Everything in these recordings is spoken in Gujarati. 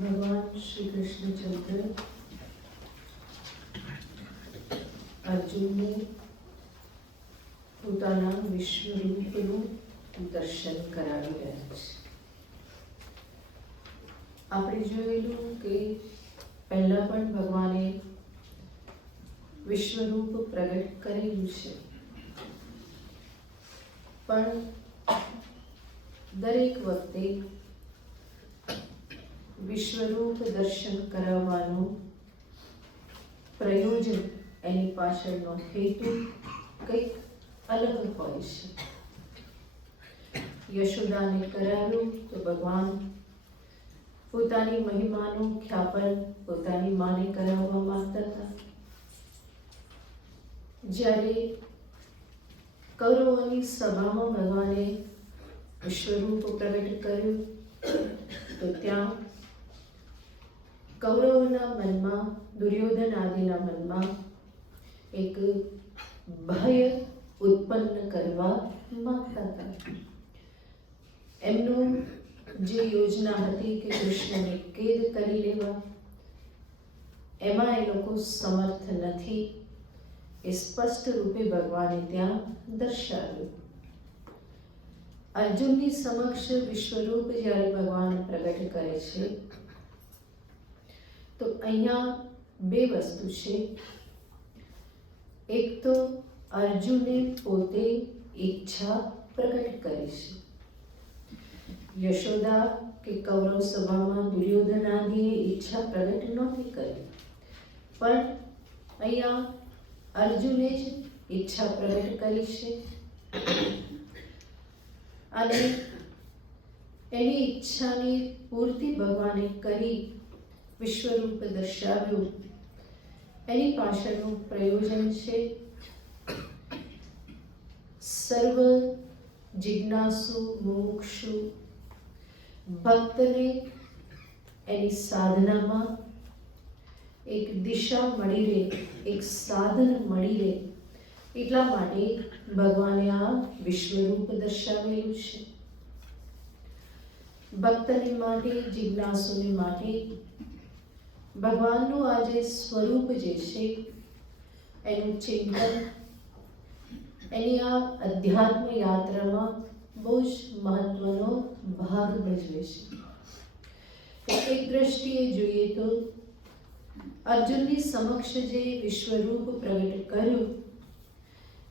ભગવાન શ્રી કૃષ્ણચંદ્ર અર્જુનને પોતાના વિશ્વરૂપનું દર્શન કરાવી રહ્યા છે. આપણે જોયેલું કે પહેલા પણ ભગવાને વિશ્વરૂપ પ્રગટ કરેલું છે, પણ દરેક વખતે વિશ્વરૂપ દર્શન કરાવવાનું પ્રયોજન, એની પાછળનો હેતુ કંઈક અલગ હોય છે. યશોદાને કરાવ્યું તો ભગવાન પોતાની મહિમાનું ખ્યાપન પોતાની માને કરાવવા માંગતા હતા. જ્યારે કૌરવોની સભામાં ભગવાને વિશ્વરૂપ પ્રગટ કર્યું તો ત્યાં કૌરવોના મનમાં, દુર્યોધન આદિના મનમાં એક ભય ઉત્પન્ન કરવા માંગતા હતા. એમનું જે યોજના હતી કે કૃષ્ણને કેદ કરી લેવા, એમાં એ લોકો સમર્થ નથી. એ સ્પષ્ટ રૂપે ભગવાને ત્યાં દર્શાવ્યું. અર્જુનની સમક્ષ વિશ્વરૂપ જ્યારે ભગવાન પ્રગટ કરે છે તો અહીંયા બે વસ્તુ છે. એક તો અર્જુને પોતે ઈચ્છા પ્રગટ કરી છે. યશોદા કે કૌરવ સભામાં દુર્યોધનાદિએ ઈચ્છા પ્રગટ નહોતી કરી, પણ અહીંયા અર્જુને જ ઈચ્છા પ્રગટ કરી છે અને એની ઈચ્છાની પૂર્તિ ભગવાને કરી વિશ્વરૂપ દર્શાવ્યું. એની પાછળનું પ્રયોજન છે સર્વ જિજ્ઞાસુ મુમુક્ષુ ભક્તને એની સાધનામાં એક દિશા મળી રહે, એક સાધન મળી રહે, એટલા માટે ભગવાને આ વિશ્વરૂપ દર્શાવેલું છે. ભક્તને માટે, જિજ્ઞાસુને માટે ભગવાનનું આ જે સ્વરૂપ જે છે એનું ચિંતન, એની આ અધ્યાત્મ યાત્રામાં બહુ જ મહત્વનો ભાગ ભજવે છે. એક દ્રષ્ટિએ જોઈએ તો અર્જુનની સમક્ષ જે વિશ્વરૂપ પ્રગટ કર્યું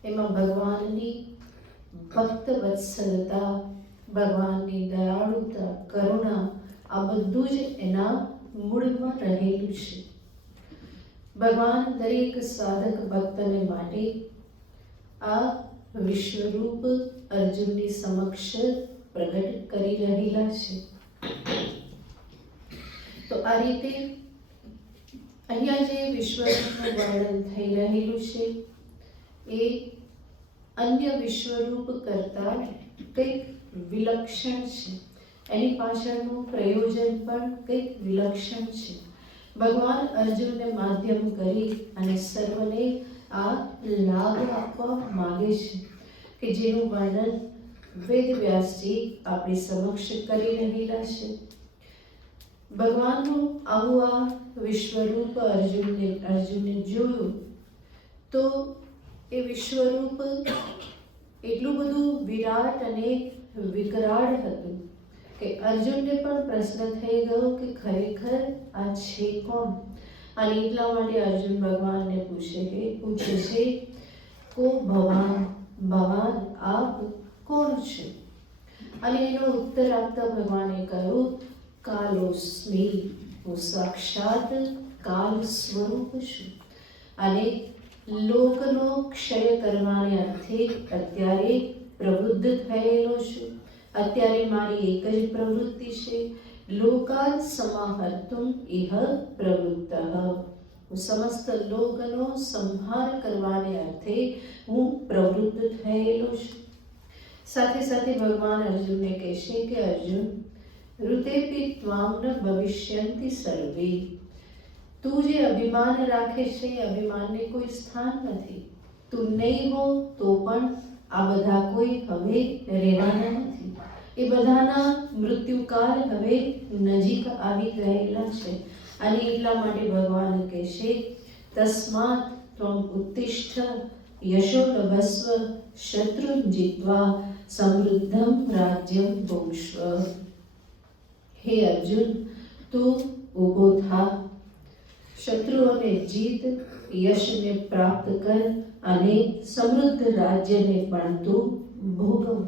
એમાં ભગવાનની ભક્ત વત્સલતા, ભગવાનની દયાળુતા, કરુણા, આ બધું જ એના મૂળમાં રહેલું છે. ભગવાન દરેક સાધક ભક્તને માટે આ વિશ્વરૂપ અર્જુનની સમક્ષ પ્રગટ કરી રહેલા છે. તો આ રીતે અહીંયા જે વિશ્વરૂપનું વર્ણન થઈ રહેલું છે એ અન્ય વિશ્વરૂપ કરતાં કંઈક વિલક્ષણ છે. એની પાછળનું પ્રયોજન પણ કંઈક વિલક્ષણ છે. ભગવાન અર્જુનને માધ્યમ કરી અને સર્વને આ લાભ આપવા માંગે છે કે જેનું વર્ણન વેદવ્યાસજી આપણી સમક્ષ કરી રહેલા છે. ભગવાનનું આવું આ વિશ્વરૂપ અર્જુનને જોયું તો એ વિશ્વરૂપ એટલું બધું વિરાટ અને વિકરાળ હતું કે અર્જુનને પણ પ્રશ્ન થઈ ગયો કે ખરેખર આ છે કોણ? અને એટલા માટે અર્જુન ભગવાનને પૂછે છે કો ભગવાન, ભગવાન આપ કોણ છે? અને એનો ઉત્તર આપતા ભગવાને કહ્યું કાલોસ્મી, હું સાક્ષાત કાલ સ્વરૂપ છું અને લોકનો ક્ષય કરવાને અર્થે અત્યારે પ્રબુદ્ધ થયેલો છું. અત્યારે મારી એક જ પ્રવૃત્તિ છે, લોકાન સમાહર્તુમ ઇહ પ્રવૃત્તઃ. હું સમસ્ત લોકનો સંહાર કરવાને અર્થે હું પ્રવૃત્ત થયેલો છું. સાથે સાથે ભગવાન અર્જુનને કહેશે કે અર્જુન, ઋતેપી ત્વામ ન ભવિષ્યન્તિ સર્વે. તું જે અભિમાન રાખે છે એ અભિમાનને કોઈ સ્થાન નથી. તું નહીં હો તો પણ આ બધા કોઈ હવે રહેવાના નથી. એ બધાના મૃત્યુકાળ હવે નજીક આવી ગયેલા છે. અને એટલા માટે ભગવાન કહેશે તસ્માત ત્વમ ઉત્તિષ્ઠ યશો લભસ્વ શત્રું જીત્વા સમૃદ્ધમ રાજ્યમ ભુંક્ષ્વ. હે અર્જુન, તું ઊભો થા, શત્રુઓને જીત, યશને પ્રાપ્ત કર અને સમૃદ્ધ રાજ્યને પણ તું ભોગવ.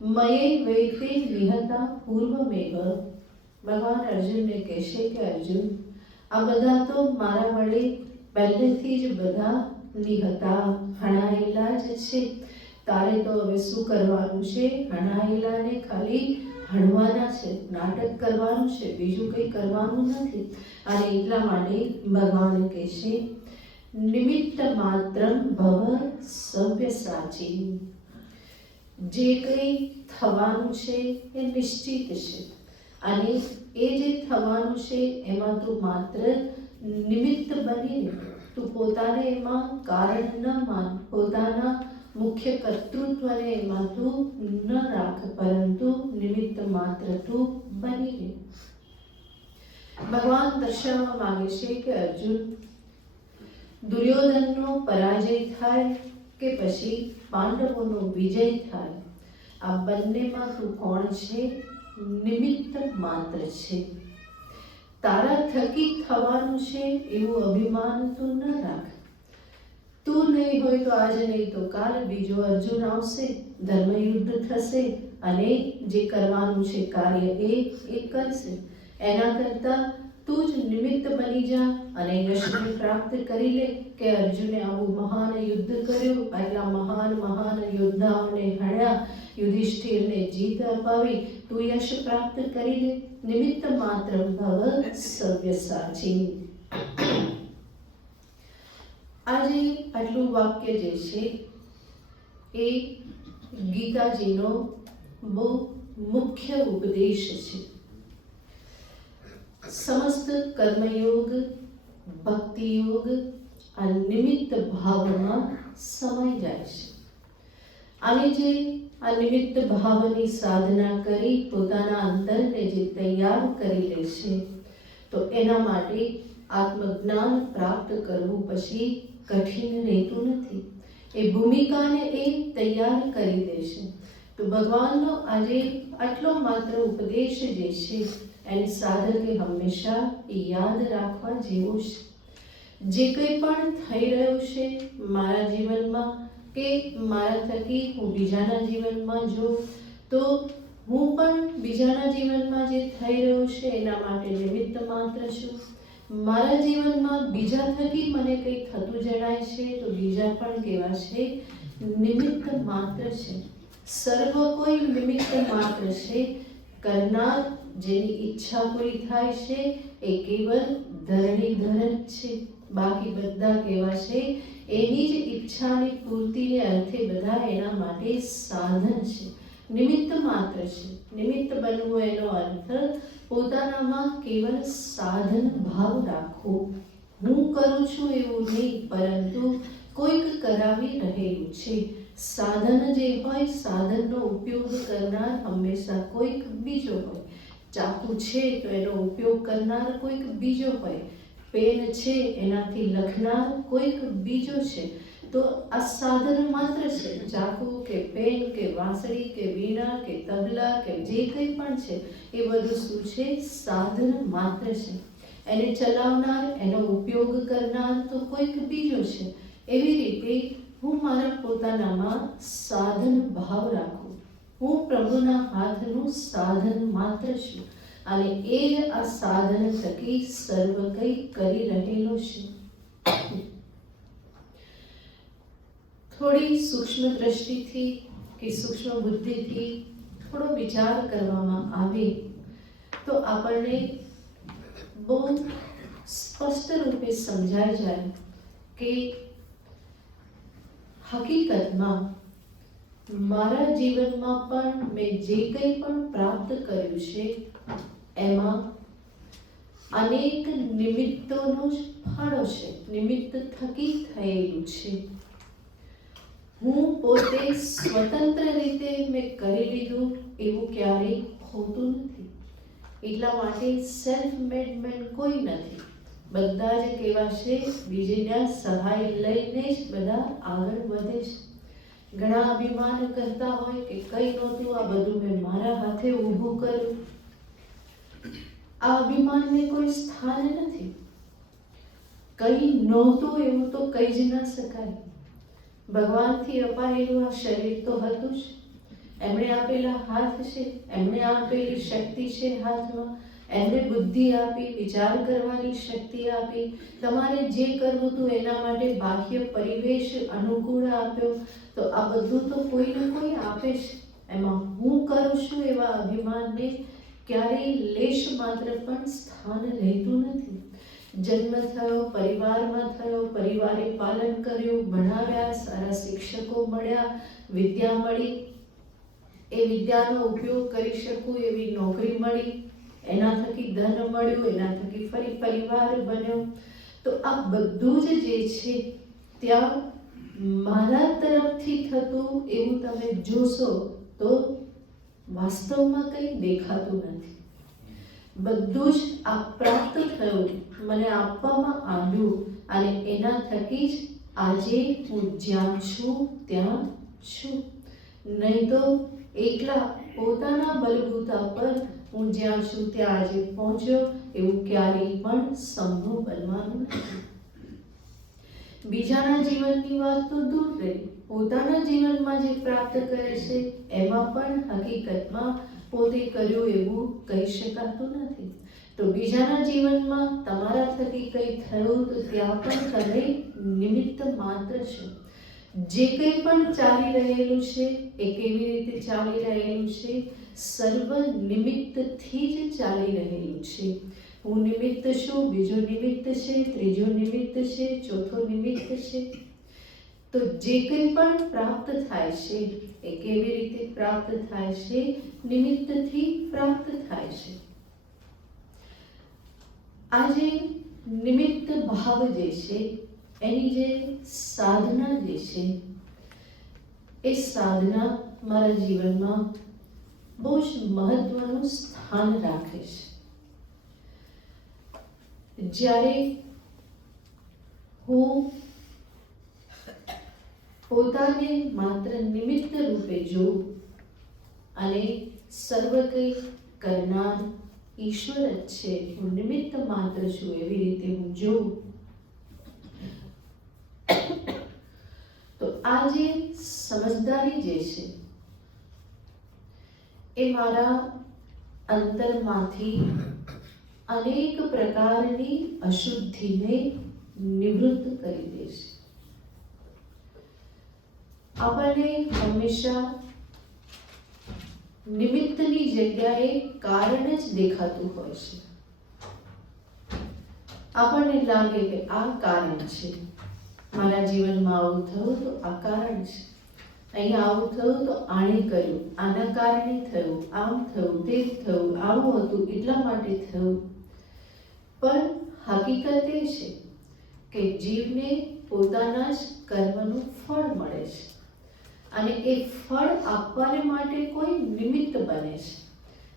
મયે વૈતે નિહતા પૂર્વમેવ. ભગવાન અર્જુનને કહેશે કે અર્જુન, આ બધા તો મારા વડે પહેલેથી જ બધા નિહતા, હણાયેલા જ છે. તારે તો હવે શું કરવાનું છે? હણાયેલાને ખાલી હણવાના છે, નાટક કરવાનું છે, બીજું કંઈ કરવાનું નથી. અને એટલા માટે ભગવાન કહેશે નિમિત્ત માત્રમ ભવ સવ્યસાચી. જે કંઈ થવાનું છે એ નિશ્ચિત છે અને એ જે થવાનું છે એમાં તું માત્ર નિમિત્ત બની રહે. તું પોતાને એમાં કારણ ન માન, પોતાના મુખ્ય કર્તૃત્વને એમાં તું ન રાખ, પરંતુ નિમિત્ત માત્ર તું બની રહે. ભગવાન દર્શાવવા માંગે છે કે અર્જુન, દુર્યોધનનો પરાજય થાય કે પછી પાંડવોનો વિજય થાય, આ બંનેમાં તું કોણ છે? નિમિત્ત માત્ર છે. તારા થકી થવાનું છે એવું અભિમાન તું ન રાખ. તું નહીં હોય તો આજે નહીં તો કાલ બીજો અર્જુન આવશે, ધર્મયુદ્ધ થશે અને જે કરવાનું છે કાર્ય એ કરશે. એના કરતાં તું જ નિમિત્ત બની જા અને યશને પ્રાપ્ત કરી લે કે અર્જુને આવું મહાન યુદ્ધ કર્યું, આટલા મહાન યોદ્ધાઓને હણ્યા, યુધિષ્ઠિરને જીત અપાવી, તું યશ પ્રાપ્ત કરી લે. નિમિત્ત માત્ર ભવ સવ્યસાચી. આજે આટલું વાક્ય જે છે એ ગીતાજીનો બહુ મુખ્ય ઉપદેશ છે. સમસ્ત કર્મયોગ, ભક્તિયોગ આ નિમિત્ત ભાવમાં સમાઈ જાય છે. અને જે આ નિમિત્ત ભાવની સાધના કરી પોતાના અંતરને જે તૈયાર કરી લે છે તો એના માટે આત્મજ્ઞાન પ્રાપ્ત કરવું પછી કઠિન રહેતું નથી. એ ભૂમિકાને એ તૈયાર કરી દે છે. તો ભગવાનનો આજે આટલો માત્ર ઉપદેશ જે છે એને સાધકે હંમેશા યાદ રાખવા જેવો છે. જે કંઈ પણ થઈ રહ્યું છે મારા જીવનમાં કે મારા થકી હું બીજાના જીવનમાં જોઉં તો હું પણ બીજાના જીવનમાં જે થઈ રહ્યું છે એના માટે નિમિત્ત માત્ર છું. મારા જીવનમાં બીજા થકી મને કંઈ થતું જણાય છે તો બીજા પણ કેવા છે? નિમિત્ત માત્ર છે. સર્વ કોઈ નિમિત્ત માત્ર છે. કરનાર જેની ઈચ્છા પૂરી થાય છે એ કેવલ ધરણીધર જ છે. બાકી બધા કેવા છે? એની જ ઈચ્છાની પૂર્તિને અર્થે બધા એના માટે સાધન છે, નિમિત્ત માત્ર છે. નિમિત્ત બનવું એનો અર્થ પોતાનામાં કેવલ સાધન ભાવ રાખવો. હું કરું છું એવું નહીં, પરંતુ કોઈક કરાવી રહેલું છે. સાધન જે હોય, સાધનનો ઉપયોગ કરનાર હંમેશા કોઈક બીજો હોય. ચાકુ છે તો એનો ઉપયોગ કરનાર કોઈક બીજો હોય. પેન છે એનાથી લખનાર કોઈક બીજો છે. તો આ સાધન માત્ર છે. ચાકુ કે પેન કે વાંસળી કે વીણા કે તબલા કે જે કંઈ પણ છે એ બધું શું છે? સાધન માત્ર છે. એને ચલાવનાર, એનો ઉપયોગ કરનાર તો કોઈક બીજો છે. એવી રીતે હું મારા પોતાનામાં સાધન ભાવ રાખું. હું પ્રભુના હાથનું સાધન માત્ર છું અને એ આ સાધન થકી સર્વ કંઈ કરી રહેલો છે. થોડી સૂક્ષ્મ દ્રષ્ટિથી કે સૂક્ષ્મ બુદ્ધિથી થોડો વિચાર કરવામાં આવે તો આપણને બહુ સ્પષ્ટ રૂપે સમજાઈ જાય કે હકીકતમાં મારા જીવનમાં પણ મેં જે કંઈ પણ પ્રાપ્ત કર્યું છે એમાં અનેક નિમિત્તોનો જ ફાળો છે. નિમિત્ત થકી થયેલું છે. હું પોતે સ્વતંત્ર રીતે મેં કરી લીધું એવું ક્યારેય હોતું નથી. એટલા માટે સેલ્ફ મેડ મેન કોઈ નથી. બધા જ કેવા છે? બીજીના સહાય લઈને જ બધા આગળ વધે છે. ઘણા અભિમાન કરતા હોય કે કંઈ નહોતું, આ બધું મેં મારા હાથે ઊભું કર્યું. આ અભિમાનને કોઈ સ્થાન નથી. કંઈ નહોતું એવું તો કહી જ ના શકાય. ભગવાનથી અપાયેલું આ શરીર તો હતું જ. એમણે આપેલા હાથ છે, એમણે આપેલી શક્તિ છે હાથમાં, એમણે બુદ્ધિ આપી, વિચાર કરવાની શક્તિ આપી. તમારે જે કરવું હતું એના માટે બાહ્ય પરિવેશ અનુકૂળ આપ્યો. તો આ બધું તો કોઈ ને કોઈ આપે છે. એમાં હું કરું છું એવા અભિમાનને ક્યારેય લેશ માત્ર પણ સ્થાન રહેતું નથી. જન્મ થયો, પરિવારમાં થયો, પરિવારે પાલન કર્યું, ભણાવ્યા, સારા શિક્ષકો મળ્યા, વિદ્યા મળી, એ વિદ્યાનો ઉપયોગ કરી શકું એવી નોકરી મળી, એના થકી ધન મળ્યું, એના થકી ફરી પરિવાર બન્યો. તો આ બધું જ જે છે ત્યાં મારા તરફથી થતું એવું તમે જોશો તો વાસ્તવમાં કંઈ દેખાતું નથી. બધું જ આ પ્રાપ્ત થયું, મને આપવામાં આવ્યું અને એના થકી જ આજે હું જ્યાં છું ત્યાં છું. નહીં તો એકલા પોતાના બલબૂતા પર હું જ્યાં છું ત્યાં આજે પહોંચ્યો એવું ક્યારેય પણ સંભવ બનવાનું નથી. બીજાના જીવનની વાત તો દૂર રહી, પોતાના જીવનમાં જે પ્રાપ્ત કરે છે એમાં પણ હકીકતમાં પોતે કર્યું એવું કહી શકાતું નથી. તો બીજાના જીવનમાં તમારા થકી કંઈ થયું તો ત્યાં પણ તમે નિમિત્ત માત્ર છો. જે કંઈ પણ ચાલી રહેલું છે એ કેવી રીતે ચાલી રહેલું છે? સર્વ નિમિત્તથી જ ચાલી રહેલું છે. હું નિમિત્ત છું, બીજું નિમિત્ત છે, ત્રીજું નિમિત્ત છે, ચોથો નિમિત્ત છે. તો જે કંઈ પણ પ્રાપ્ત થાય છે એ કેવી રીતે પ્રાપ્ત થાય છે? નિમિત્તથી પ્રાપ્ત થાય છે. આજે નિમિત્ત ભાવ જે છે એની જે સાધના જે છે એ સાધના મારા જીવનમાં બહુ જ મહત્વનું સ્થાન રાખે છે. જ્યારે હું પોતાને માત્ર નિમિત્ત રૂપે જોઉં અને સર્વ કંઈ કરનાર ઈશ્વર જ છે, હું નિમિત્ત માત્ર છું એવી રીતે હું જોઉં, તો આ જે સમજદારી જે છે એ મારા અંતરમાંથી અનેક પ્રકારની અશુદ્ધિને નિવૃત્ત કરી દે છે. આપણને હંમેશા નિમિત્તની જગ્યાએ કારણ જ દેખાતું હોય છે. આપણને લાગે કે આ કારણ છે, મારા જીવનમાં આવું થયું તો આ કારણ છે, અહીંયા આવું થયું તો આણે કર્યું, આના કારણે થયું, આમ થયું, તેમ થયું, આવું હતું એટલા માટે થયું. પણ હકીકત એ છે કે જીવને પોતાના જ કર્મનું ફળ મળે છે અને એ ફળ આપવાને માટે કોઈ નિમિત્ત બને છે.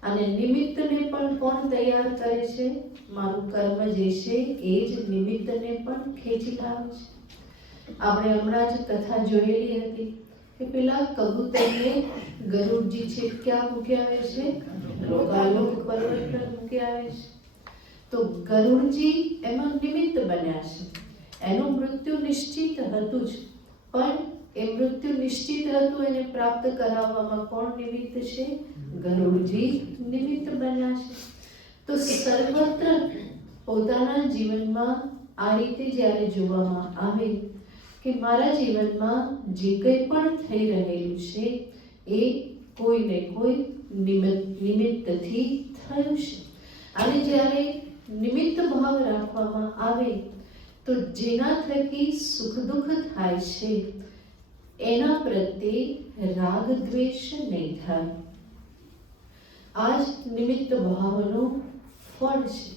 અને નિમિત્તને પણ કોણ તૈયાર કરે છે? મારું કર્મ જે છે એ જ નિમિત્તને પણ ખેંચી લાવે છે. આપણે હમણાં જ કથા જોયેલી હતી કે પેલા કબૂતરને ગરુડજી છે ક્યાં મૂકી આવે છે? લોકાલોક પર્વત પર મૂકી આવે છે. તો ગરુડજી એમાં નિમિત્ત બન્યા છે. એનું મૃત્યુ નિશ્ચિત હતું જ, પણ એ મૃત્યુ નિશ્ચિત હતું એને પ્રાપ્ત કરાવવામાં કોણ નિમિત્ત છે? ગરુડજી નિમિત્ત બન્યા છે. તો સર્વત્ર પોતાના જીવનમાં આ રીતે જ્યારે જોવામાં આવે કે મારા જીવનમાં જે કંઈ પણ થઈ રહેલું છે એ કોઈ ને કોઈ નિમિત્તથી થયું છે. અને જ્યારે નિમિત્ત ભાવ રાખવામાં આવે તો જેના થકી સુખ દુઃખ થાય છે એના પ્રત્યે રાગ દ્વેષ નહીં થાય. આ જ નિમિત્ત ભાવનો ફળ છે.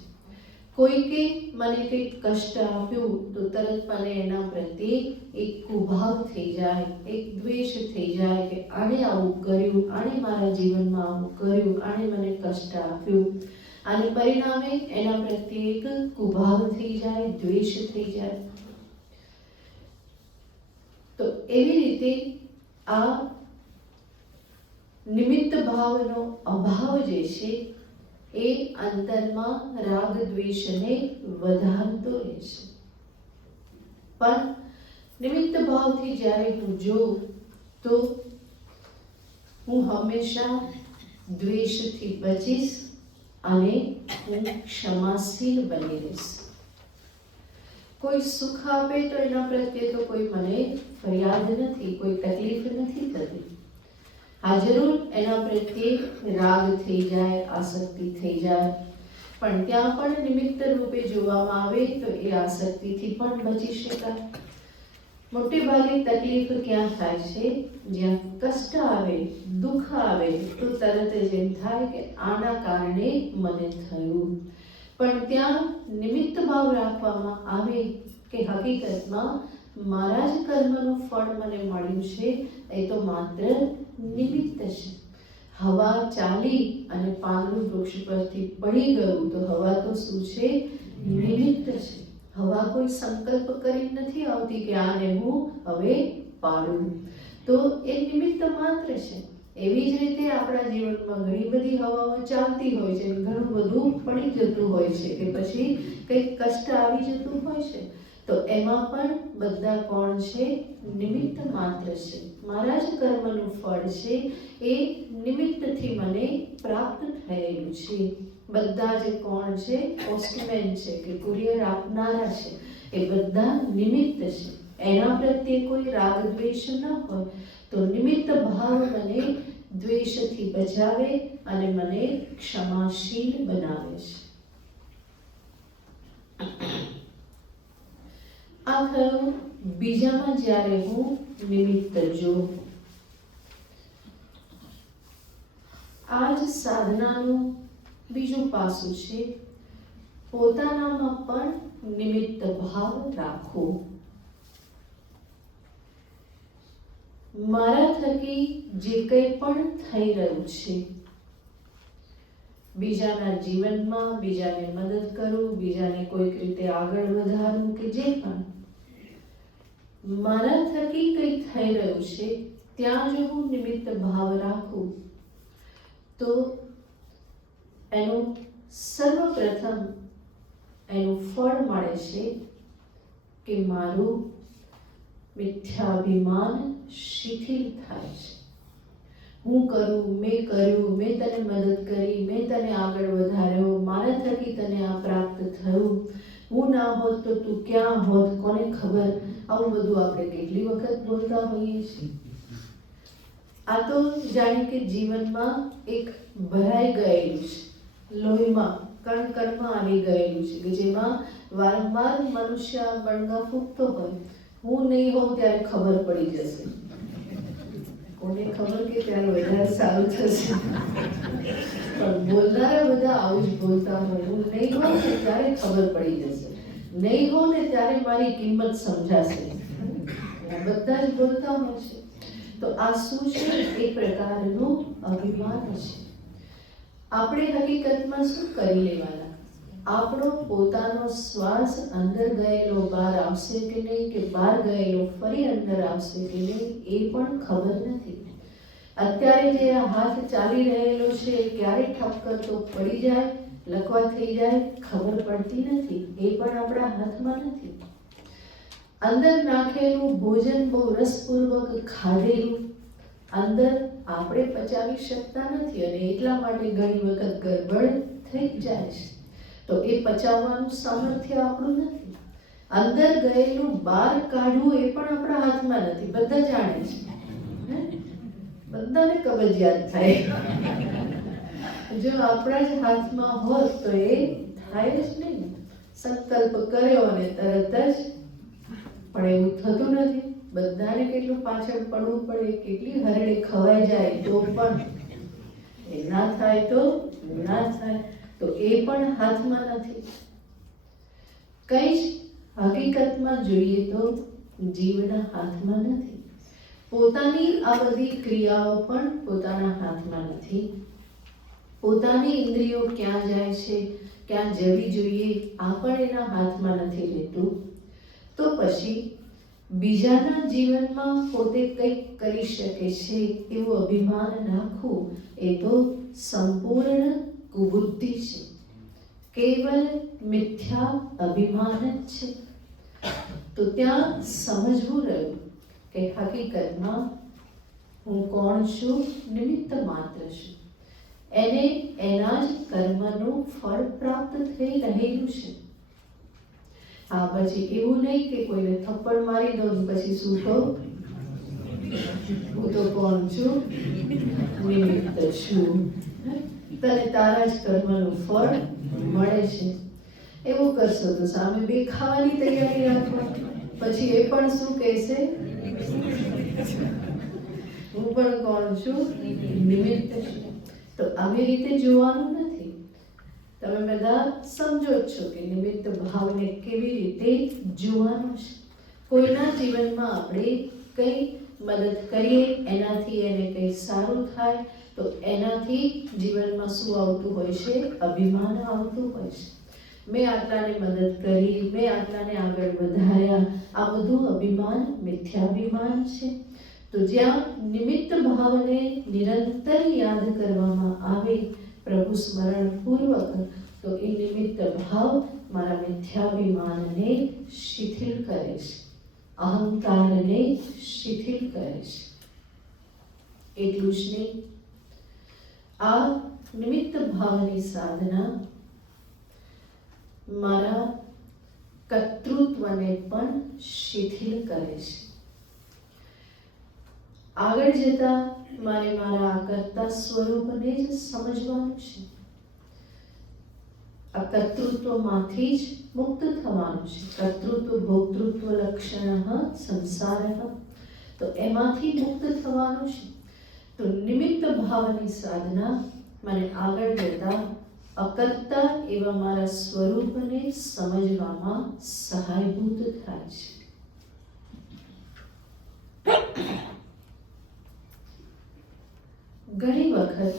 કોઈકે મને કંઈક કષ્ટ આપ્યું તો તરત મને એના પ્રત્યે એક કુભાવ થઈ જાય, એક દ્વેષ થઈ જાય કે આણે આવું કર્યું, આણે મારા જીવનમાં આવું કર્યું, આણે મને કષ્ટ આપ્યું. અને પરિણામે એના પ્રત્યે એક કુભાવ થઈ જાય, દ્વેષ થઈ જાય. તો એવી રીતે આ નિમિત્ત ભાવનો અભાવ જે છે એ અંતરમાં રાગ દ્વેષને વધારતો રહે છે. પણ નિમિત્ત ભાવથી જ્યારે હું જોઉં તો હું હંમેશા દ્વેષથી બચીશ અને હું ક્ષમાશીલ બની રહીશ. કોઈ સુખ આપે તો એના પ્રત્યે તો કોઈ મને ફરિયાદ નથી, કોઈ તકલીફ નથી થતી. હા જરૂર એના પ્રત્યે રાગ થઈ જાય, આસક્તિ થઈ જાય, પણ ત્યાં પણ નિમિત્ત રૂપે જોવામાં આવે તો એ આસક્તિથી પણ બચી શકાય. મોટે ભાગે તકલીફ ક્યાં થાય છે? જ્યાં કષ્ટ આવે, દુઃખ આવે તો તરત જ એમ થાય કે આના કારણે મને થયું. પણ ત્યાં નિમિત્ત ભાવ રાખવામાં આવે કે હકીકતમાં મારા જ કર્મનું ફળ મને મળ્યું છે, એ તો માત્ર નિમિત્ત છે. હવા ચાલી અને પાંદડું વૃક્ષ પરથી પડી ગયું તો હવા તો શું છે? નિમિત્ત છે. હવા કોઈ સંકલ્પ કરી નથી આવતી કે આને હું હવે પાડું, તો એ નિમિત્ત માત્ર છે. એવી જ રીતે આપણા જીવનમાં ઘણી બધી હવાઓ ચાલતી હોય છે, ઘણું બધું પડી જતું હોય છે કે પછી કંઈક કષ્ટ આવી જતું હોય છે, તો એમાં પણ બધા કોણ છે? નિમિત્ત માત્ર છે. મારા જ કર્મનું ફળ છે એ નિમિત્તથી મને પ્રાપ્ત થયેલું છે. બધા જ કોણ છે? પોસ્ટમેન છે કે કુરિયર આપનારા છે, એ બધા નિમિત્ત છે. એના પ્રત્યે કોઈ રાગ દ્વેષ ન હોય તો નિમિત્ત ભાવ મને દ્વેષથી બચાવે અને મને ક્ષમાશીલ બનાવે છે. આ થયું બીજામાં જ્યારે હું નિમિત્ત જોઉં. આ જ સાધનાનું બીજું પાસું છે, પોતાનામાં પણ નિમિત્ત ભાવ રાખવો. મારા થકી જે કંઈ પણ થઈ રહ્યું છે, બીજાના જીવનમાં બીજાને મદદ કરું, બીજાને કોઈક રીતે આગળ વધારું કે જે પણ મારા થકી કંઈ થઈ રહ્યું છે, ત્યાં જો હું નિમિત્ત ભાવ રાખું તો એનું સર્વપ્રથમ એનું ફળ મળે છે કે મારું મિથ્યાભિમાન શિથિલ થાય છે. હું કરું, મેં કર્યું, મેં તને મદદ કરી, મેં તને આગળ વધાર્યો, મારા થકી તને આ પ્રાપ્ત થયું, હું ના હોત તો તું ક્યાં હોત, કોને ખબર. આવું બધું આપણે કેટલી વખત બોલતા હોઈએ છીએ. આ તો જાણે કે જીવનમાં એક ભરાઈ ગયેલું છે, લોહીમાં કણ કણમાં આવી ગયેલું છે કે જેમાં વારંવાર મનુષ્ય બળગા ફૂંકતો હોય. હું નહીં હોઉં ત્યારે ખબર પડી જશે. કોને ખબર કે ત્યારે વધારે સારું થશે. પણ બોલનારા બધા આવું જ બોલતા હોય. હું નહીં હોઉં ને ત્યારે ખબર પડી જશે, નહીં હોઉં ને ત્યારે મારી કિંમત સમજાશે. બધા જ બોલતા હોય છે. તો આ શું છે? એક પ્રકારનું અભિમાન છે. આપણે હકીકતમાં શું કરી લેવાના? આપણો પોતાનો શ્વાસ અંદર ગયેલો બહાર આવશે કે નહીં, કે બહાર ગયેલો ફરી અંદર આવશે કે નહીં, એ પણ ખબર નથી. અત્યારે જે આ હાથ ચાલી રહેલો છે એ ક્યારે ઠપ કરતો પડી જાય, લકવા થઈ જાય, ખબર પડતી નથી. એ પણ આપણા હાથમાં નથી. અંદર નાખેલું ભોજન બહુ રસપૂર્વક ખાધેલું અંદર આપણે પચાવી શકતા નથી અને એટલા માટે ઘણી વખત ગડબડ થઈ જાય છે. તો એ પચાવવાનું સામર્થ્ય આપણું નથી. અંદર ગયેલું બહાર કાઢવું એ પણ આપણા હાથમાં નથી. બધા જાણે છે, બધાને કબજિયાત થાય. જો આપણા જ હાથમાં હોત તો એ થાય જ નહીં. સંકલ્પ કર્યો અને તરત જ, પણ એવું થતું નથી. બધાને કેટલું પાછળ પડવું પડે, કેટલી હરડે ખવાઈ જાય તો પણ એ ના થાય તો ના થાય. તો એ પણ હાથમાં નથી. કઈ જ હકીકતમાં જોઈએ તો જીવના હાથમાં નથી. પોતાની આ બધી ક્રિયાઓ પણ પોતાના હાથમાં નથી. પોતાની ઇન્દ્રિયો ક્યાં જાય છે, ક્યાં જવી જોઈએ, આ પણ એના હાથમાં નથી રહેતું. તો પછી બીજાના જીવનમાં પોતે કંઈક કરી શકે છે એવું અભિમાન રાખવું એ તો સંપૂર્ણ કુબુદ્ધિ છે. કેવલ મિથ્યા અભિમાન જ છે. તો ત્યાં સમજવું રહ્યું કે હકીકતમાં હું કોણ છું? નિમિત્ત માત્ર છું. એને એના જ કર્મનું ફળ પ્રાપ્ત થઈ રહેલું છે. હા, પછી એવું નહીં કે કોઈને થપ્પડ મારી દઉં પછી શું કહું? હું તો કોણ છું? નિમિત્ત છું. તને તારા જ કર્મનું ફળ મળે છે. એવું કરશો તો સામે બે ખાવાની તૈયારી રાખો. પછી એ પણ શું કહેશે? હું પણ કોણ છું? નિમિત્ત છું. તો આવી રીતે જોવાનું નથી. તમે બધા સમજો જ છો કે નિમિત્ત ભાવને કેવી રીતે જોવાનું છે. કોઈના જીવનમાં આપણે કંઈ મદદ કરીએ, એનાથી એને કંઈ સારું થાય તો એનાથી જીવનમાં શું આવતું હોય છે? અભિમાન આવતું હોય છે. મેં આટલાને મદદ કરી, મેં આટલાને આગળ વધાર્યા, આ બધું અભિમાન, મિથ્યાભિમાન છે. તો તો જ્યાં નિમિત્ત ભાવને નિરંતર યાદ કરવામાં આવે પ્રભુ સ્મરણ પૂર્વક, તો એ નિમિત્ત ભાવ મારા મિથ્યાભિમાનને શિથિલ કરે છે, અહંકારને શિથિલ કરે છે. એટલું જ નહીં, આ નિમિત્ત ભાવની સાધના મારા કર્તૃત્વને પણ શિથિલ કરે છે. આગળ જતા મારે મારા આ કર્તા સ્વરૂપને જ સમજવાનું છે. આ કર્તૃત્વમાંથી જ મુક્ત થવાનું છે. કર્તૃત્વ ભોક્તૃત્વ લક્ષણ સંસારઃ, તો એમાંથી મુક્ત થવાનું છે. તો નિમિત્ત ભાવની સાધના મને આગળ જતા અકર્તા એવા મારા સ્વરૂપને સમજવામાં સહાયભૂત થાય છે. ઘણી વખત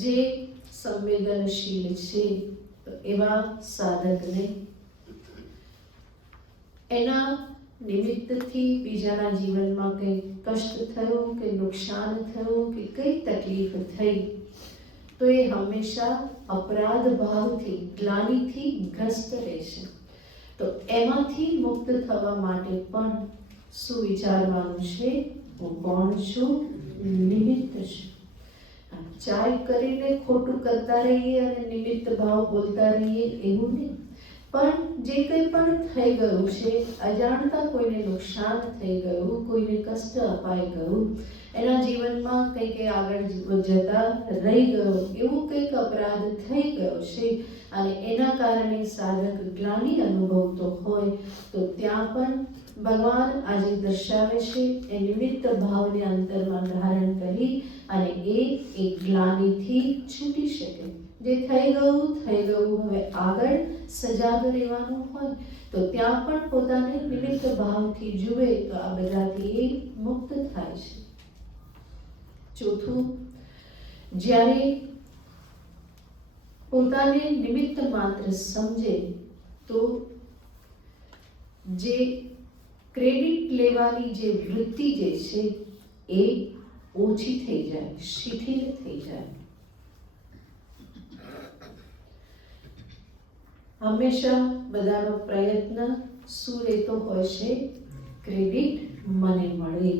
જે સંવેદનશીલ છે એવા સાધકને એના નિમિત્તથી બીજાના જીવનમાં કંઈ કષ્ટ થયો કે નુકસાન થયો કે કઈ તકલીફ થઈ, તો એ હંમેશા અપરાધ ભાવથી, ગ્લાનિથી ગ્રસ્ત રહેશે. તો એમાંથી મુક્ત થવા માટે પણ શું વિચારવાનું છે? હું કોણ છું? નિમિત્ત છું. ચાય કરીને ખોટું કરતા રહીએ અને નિમિત્ત ભાવ બોલતા રહીએ એવું નહીં, પણ જે કંઈ પણ થઈ ગયું છે, અજાણતા કોઈને નુકસાન થઈ ગયું, કોઈને કષ્ટ અપાઈ ગયું, એના જીવનમાં કંઈક આગળ જતા રહી ગયો, એવું કંઈક અપરાધ થઈ ગયો છે અને એના કારણે સાધક ગ્લાનિ અનુભવતો હોય, તો ત્યાં પણ ભગવાન આજે દર્શાવે છે એ નિમિત્ત ભાવને અંતરમાં ધારણ કરી અને એ ગ્લાનિથી છૂટી શકે. જે થઈ ગયું, હવે આગળ સજાગ રહેવાનું હોય તો ત્યાં પણ પોતાને નિમિત્ત ભાવથી જુએ તો આ બધાથી એ મુક્ત થાય છે. ચોથું, જ્યારે પોતાને નિમિત્ત માત્ર સમજે તો જે ક્રેડિટ લેવાની જે વૃત્તિ જે છે એ ઓછી થઈ જાય, શિથિલ થઈ જાય. હંમેશા બધાનો પ્રયત્ન શું રહેતો હોય છે? ક્રેડિટ મને મળે.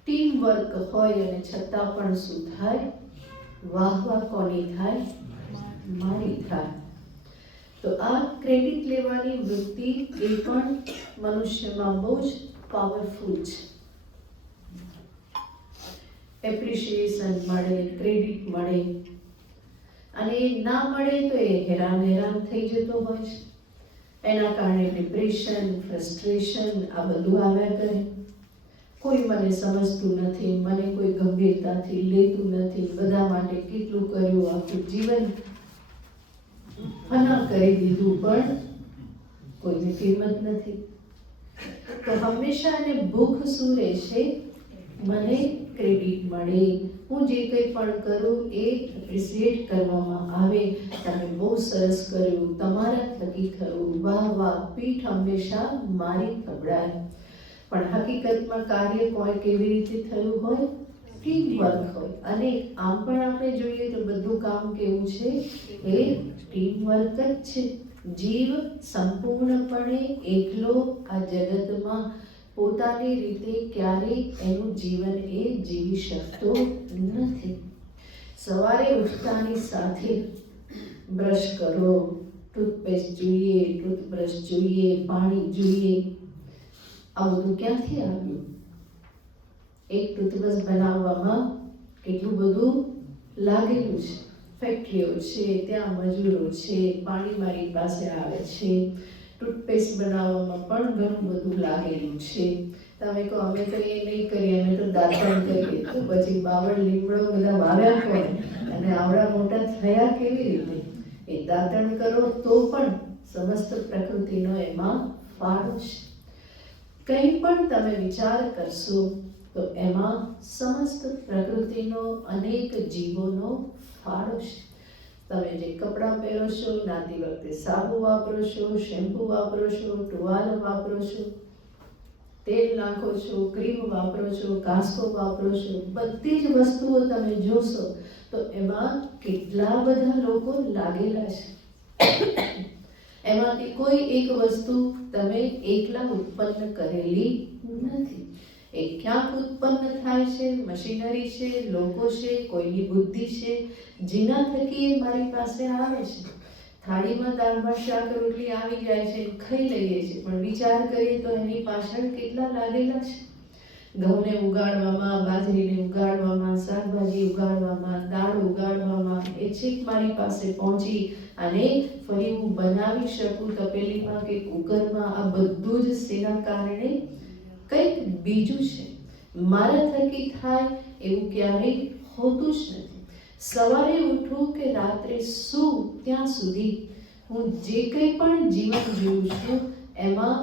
ટીમ વર્ક હોય અને છતાં પણ શું થાય? વાહ કોની થાય? મારી થાય. તો આ ક્રેડિટ લેવાની વૃત્તિ એ પણ મનુષ્યમાં બહુ જ પાવરફુલ છે. એપ્રિશિએશન મળે, ક્રેડિટ મળે અને ના મળે તો એ હેરાન થઈ જતો હોય છે. એના કારણે ડિપ્રેશન, ફ્રસ્ટ્રેશન આ બધું આવ્યા કરે. કોઈ મને સમજતું નથી, મને કોઈ ગંભીરતાથી લેતું નથી, બધા માટે કેટલું કર્યું, આખું જીવન ફના કરી દીધું, પણ કોઈની કિંમત નથી. તો હંમેશા એને ભૂખ શું રહેશે? મને ક્રેડિટ મળે, હું જે કંઈ પણ કરું એ એપ્રિશિએટ કરવામાં આવે, તમે બહુ સરસ કર્યું, તમારા થકી થયું, વાહ, પીઠ હંમેશા મારી થબડાય. પણ હકીકતમાં કાર્ય કોઈ કેવી રીતે થયું હોય? ટીમ વર્ક હોય. અને આમ પણ આપણે જોઈએ તો બધું કામ કેવું છે? એ ટીમ વર્ક જ છે. જીવ સંપૂર્ણપણે એકલો આ જગતમાં પોતાની રીતે ક્યારેય એનું જીવન એ જીવી શકતો નથી. સવારે ઉઠતાની સાથે બ્રશ કરો, ટૂથપેસ્ટ જોઈએ, ટૂથબ્રશ જોઈએ, પાણી જોઈએ, આ બધું ક્યાંથી આવ્યું? એક ટૂથબ્રશ બનાવવામાં કેટલું બધું લાગેલું છે. ફેક્ટરીઓ છે, ત્યાં મજૂરો છે, પાણી મારી પાસે આવે છે. ટૂથપેસ્ટ બનાવવામાં પણ ઘણું બધું લાગેલું છે. તમે કહો અમે તો એ નહીં કરીએ, અમે તો દાંતણ કરીએ, તો પછી બાવળ લીમડો બધા વાવ્યા કોણ અને આવડા મોટા થયા કેવી રીતે? એ દાંતણ કરો તો પણ સમસ્ત પ્રકૃતિનો એમાં ફાળો છે. કંઈ પણ તમે વિચાર કરશો તો એમાં સમસ્ત પ્રકૃતિનો, અનેક જીવોનો ફાળો છે. તમે જે કપડાં પહેરો છો, નાતી વખતે સાબુ વાપરો છો, શેમ્પુ વાપરો છો, ટુવાલ વાપરો છો, તેલ નાખો છો, ક્રીમ વાપરો છો, કાસ્કો વાપરો છો, બધી જ વસ્તુઓ તમે જોશો તો એમાં કેટલા બધા લોકો લાગેલા છે. એમાંથી કોઈ એક વસ્તુ તમે એકલા ઉત્પન્ન કરેલી નથી. એ ક્યાંક ઉત્પન્ન થાય છે, મશીનરી છે, લોકો છે, કોઈની બુદ્ધિ છે, જેના થકી એ મારી પાસે આવે છે. થાળીમાં દાળ ભાત શાક રોટલી આવી જાય છે, ખાઈ લઈએ છીએ, પણ વિચાર કરીએ તો એની પાછળ કેટલા લાગેલા છે. ઘઉંને ઉગાડવામાં, બાજરીને ઉગાડવામાં, શાકભાજી ઉગાડવામાં, દાળ ઉગાડવામાં, એ છેક મારી પાસે પહોંચી અને ફરી હું બનાવી શકું તપેલીમાં કે કુકરમાં. આ બધું જ શેના કારણે? કંઈક બીજું છે. મારા થકી થાય એવું ક્યારેય હોતું જ નથી. સવારે ઉઠું કે રાત્રે સૂવું ત્યાં સુધી હું જે કંઈ પણ જીવન જીવું છું એમાં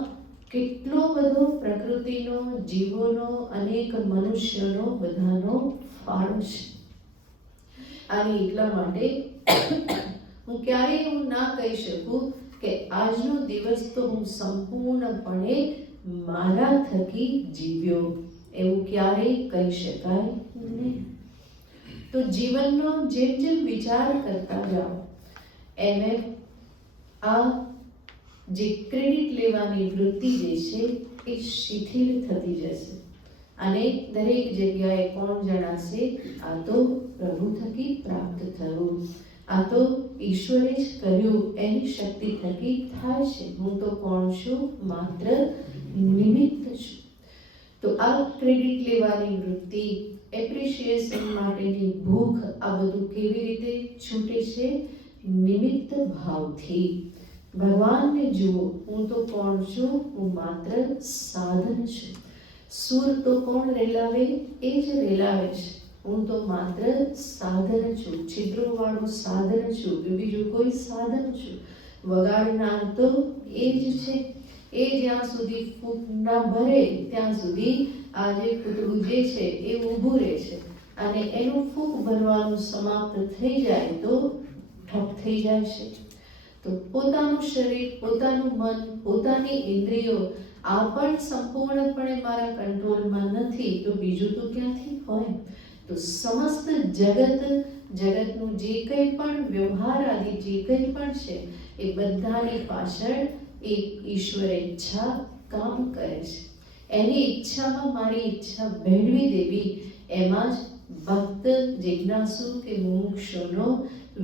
કેટલો બધો પ્રકૃતિનો, જીવોનો, અનેક મનુષ્યોનો બધાનો ફાળો છે. અને એટલા માટે હું ક્યારેય એવું ના કહી શકું કે આજનો દિવસ તો હું સંપૂર્ણપણે મારા થકી જીવ્યો, એવું ક્યારેય કહી શકાય નહીં. તો જીવનનો જેમ જેમ વિચાર કરતા જાઓ એમ એમ આ જે ક્રેડિટ લેવાની વૃત્તિ જે છે એ શિથિલ થતી જશે અને દરેક જગ્યાએ કોણ જણાશે? આ તો પ્રભુ થકી પ્રાપ્ત થયું, આ તો ઈશ્વરે જ કર્યું, એની શક્તિ થકી થાય છે. હું તો કોણ છું? માત્ર નિમિત્ત છું. તો આ ક્રેડિટ લેવાની વૃત્તિ, એપ્રિશિએશન માટેની ભૂખ, આ બધું કેવી રીતે છૂટે છે? નિમિત્ત ભાવથી. ભગવાનને જુઓ, હું તો કોણ છું? હું માત્ર સાધન છું. સૂર તો કોણ રેલાવે? એ જ રેલાવે છે. હું તો માત્ર સાધન છું, છિદ્રોવાળું સાધન છું, બીજું કોઈ સાધન છું. વગાડનાર તો એ જ છે. એ જ્યાં સુધી ફૂંક ના ભરે ત્યાં સુધી આ જે પૂતળું જે છે એ ઊભું રહે છે, અને એનું ફૂંક ભરવાનું સમાપ્ત થઈ જાય તો ઠપ થઈ જાય છે. તો પોતાનું શરીર, પોતાનું મન, પોતાની ઇન્દ્રિયો આ પણ સંપૂર્ણપણે મારા કંટ્રોલમાં નથી તો બીજું તો ક્યાંથી હોય? તો સમસ્ત જગતનું જે કંઈ પણ વ્યવહાર આદિ જે કંઈ પણ છે એ બધાની પાછળ એક ઈશ્વર ઈચ્છા કામ કરે છે. એની ઈચ્છામાં મારી ઈચ્છા ભેળવી દેવી, એમાં જ ભક્ત, જિજ્ઞાસુ કે મુમુક્ષુનો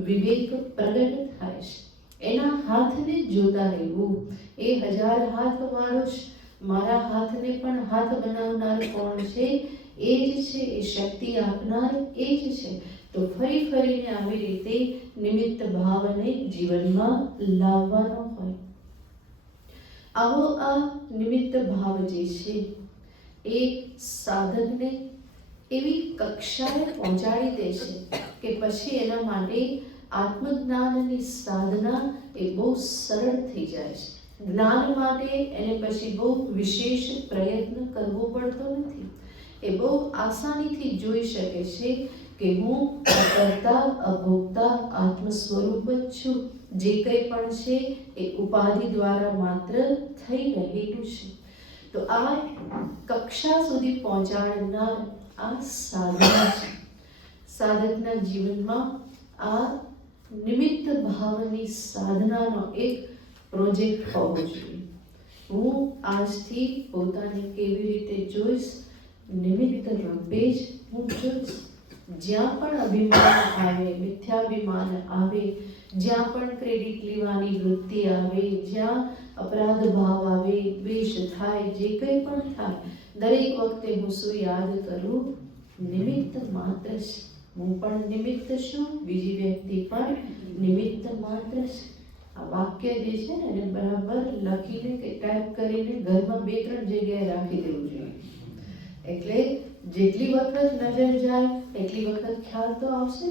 વિવેક પ્રગટ થાય છે. એના હાથને જોતા રહેવું. એ 1000 હાથ વાળો છે, મારા હાથને પણ હાથ બનાવનાર કોણ છે? એ જ છે. એ શક્તિ આપનાર એ જ છે. તો ફરી ફરીને આવી રીતે નિમિત્ત ભાવને જીવનમાં લાવવાનો હોય. આવો આ નિમિત્ત ભાવ જે છે એ સાધકને એવી કક્ષાએ પહોંચાડી દે છે કે પછી એના માટે આત્મજ્ઞાનની સાધના એ બહુ સરળ થઈ જાય છે. જ્ઞાન માટે એને પછી બહુ વિશેષ પ્રયત્ન કરવો પડતો નથી. એ બહુ આસાનીથી જોઈ શકે છે કે હું અકર્તા, અભોક્તા, આત્મ સ્વરૂપ જ છું. જે કંઈ પણ છે એ ઉપાધિ દ્વારા માત્ર થઈ રહેલું છે. તો આ કક્ષા સુધી પહોંચાડનાર આ સાધના છે. સાધકના જીવનમાં આ નિમિત્ત ભાવની સાધનાનો એક પ્રોજેક્ટ હોવો જોઈએ. હું આજથી પોતાને કેવી રીતે જોઈશ? નિમિત્ત રૂપે જ હું જોઈશ. જ્યાં પણ અભિમાન આવે, મિથ્યાભિમાન આવે, જ્યાં પણ ક્રેડિટ લેવાની વૃત્તિ આવે, જ્યાં અપરાધ ભાવ આવે, દ્વેષ થાય, જે કંઈ પણ થાય, દરેક વખતે હું શું યાદ કરું? નિમિત્ત માત્ર છે. હું પણ નિમિત્ત છું, બીજી વ્યક્તિ પણ નિમિત્ત માત્ર છે. આ વાક્ય જે છે ને એને બરાબર લખીને કે ટાઈપ કરીને ઘરમાં 2-3 જગ્યાએ રાખી દેવું જોઈએ. એટલે જેટલી વખત નજર જાય એટલી વખત ખ્યાલ તો આવશે.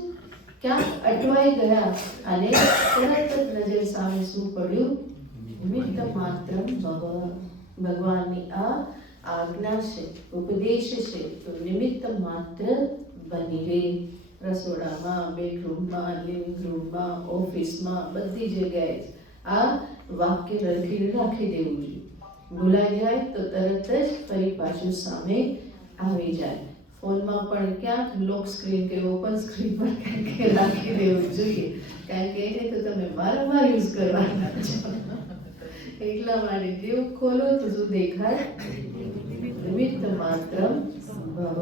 ક્યાંક અટવાઈ ગયા અને તરત જ નજર સામે શું પડ્યું? નિમિત્ત માત્ર ભવ. ભગવાનની આ આજ્ઞા છે, ઉપદેશ છે. તો નિમિત્ત માત્ર બની રહે. રસોડામાં, બેડરૂમમાં, લિવિંગ રૂમમાં, ઓફિસમાં, બધી જગ્યાએ આ વાક્ય લખીને રાખી દેવું જોઈએ. ભૂલાઈ જાય તો તરત જ ફરી પાછું સામે આવી જાય. ફોનમાં પણ ક્યાંક લોક સ્ક્રીન કે ઓપન સ્ક્રીન પર ક્યાંક રાખી દેવું જોઈએ, કારણ કે એને તો તમે વારંવાર યુઝ કરવાના છો. એટલા માટે જેવું ખોલો તો શું દેખાય? નિમિત્ત માત્ર ભવ.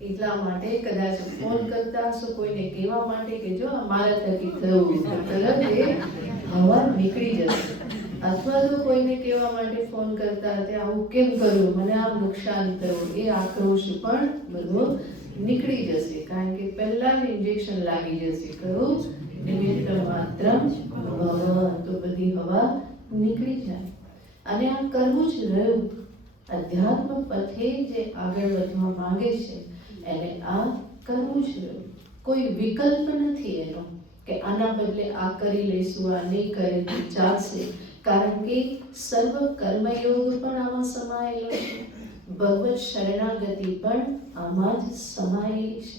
એટલા માટે કદાચ ફોન કરતા હશો કોઈને કહેવા માટે કે જો આ મારા થકી થયું, તરત એ હવા નીકળી જશે. અથવા તો કોઈને કહેવા માટે ફોન કરતા હતા આવું કેમ કર્યું, મને આમ નુકસાન થયું, એ આક્રોશ પણ બધો નીકળી જશે, કારણ કે પહેલા જ ઇન્જેક્શન લાગી જશે. ખરું? નિમિત્ત માત્ર ભવ, તો બધી હવા નીકળી જાય. અને આ કરવું જ રહ્યું. અધ્યાત્મ પથે જે આગળ વધવા માંગે છે એને આ કરવું જ રહ્યું. કોઈ વિકલ્પ નથી એનો કે આના બદલે આ કરી લઈશું, આ નહીં કરે તો ચાલશે, કારણ કે સર્વ કર્મયોગ પણ આમાં સમાયેલો છે. ભગવત શરણાગતિ પણ આમાં જ સમાયેલી છે.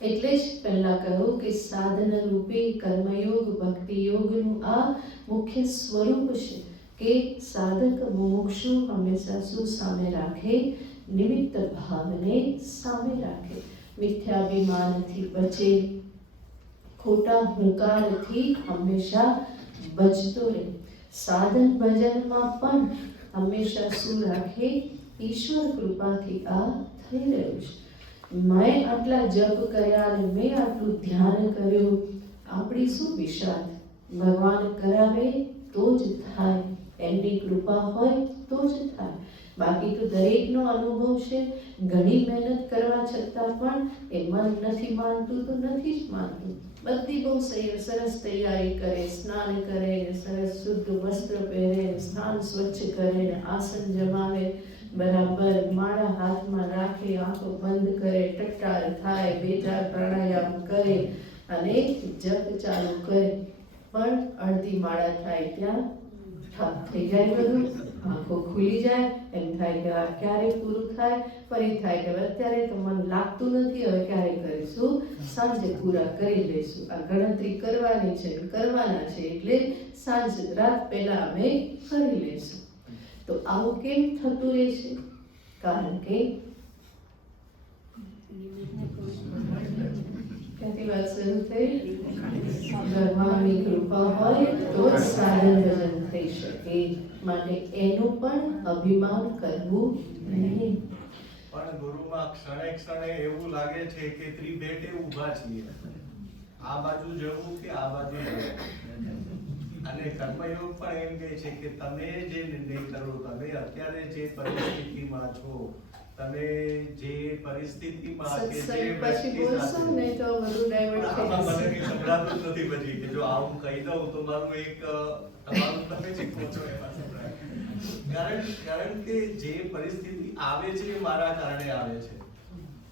એટલે જ પહેલા કહ્યું કે સાધન રૂપે કર્મયોગ ભક્તિ યોગનું આ મુખ્ય સ્વરૂપ છે કે સાધક મુમુક્ષુ હંમેશા શું સામે રાખે? નિમિત્ત ભાવને સામે રાખે. મિથ્યાભિમાનથી બચે, ખોટા હુંકારથી હંમેશા બચતો રહે. સાધન ભજનમાં પણ હંમેશા શું રાખે? ઈશ્વર કૃપાથી આ થઈ રહ્યું છે. મેં આટલા જપ કર્યા અને મેં આટલું ધ્યાન કર્યું, આપણી શું વિષાદ? ભગવાન કરાવે તો જ થાય, એમની કૃપા હોય તો જ થાય. બાકી તો દરેકનો અનુભવ છે, ઘણી મહેનત કરવા છતાં પણ એ મન નથી માનતું તો નથી જ માનતું. બધી બહુ સરસ તૈયારી કરે, સ્નાન કરે, સરસ શુદ્ધ વસ્ત્ર પહેરે, સ્નાન સ્વચ્છ કરે, આસન જમાવે, બરાબર માળા હાથમાં રાખે, આંખો બંધ કરે, ટટ્ટાર થાય, 2-4 પ્રાણાયામ કરે અને જપ ચાલુ કરે. પણ અડધી માળા થાય ત્યાં ઠપ થઈ જાય, બધું આંખો ખુલી જાય, એમ થાય કે આ ક્યારે પૂરું થાય? ફરી થાય કે અત્યારે તો મન લાગતું નથી, હવે ક્યારે કરીશું? સાંજે પૂરા કરી લઈશું. આ ગણતરી કરવાની છે, કરવાના છે, એટલે સાંજ રાત પહેલા અમે કરી લઈશું. તો આવું કેમ થતું રહે છે? કારણ કે ક્યાંથી વાત શરૂ થઈ? ભગવાનની કૃપા હોય તો જ સાધન ભજન થઈ શકે. માટે એનું પણ અભિમાન કરવું નહીં. પણ ગુરુમાં ક્ષણે ક્ષણે એવું લાગે છે કે ત્રિભેટે ઊભા છીએ, આ બાજુ જવું કે આ બાજુ જવું. અને કર્મયોગ પણ એમ કહે છે કે તમે જે નિર્ણય કરો, તમે અત્યારે જે પરિસ્થિતિમાં છો, તમે જે પરિસ્થિતિમાં કે જે પછી બોલશો ને તો બધું ડાયવર્ટ થઈ જશે. મને કઈ સંભળાતું જ નથી પછી કે જો આવું કહી દઉં તો મારું એક તમારું તમે જે કહો છો એમાં સંભળાય. કારણ કે જે પરિસ્થિતિ આવે છે એ મારા કારણે આવે છે,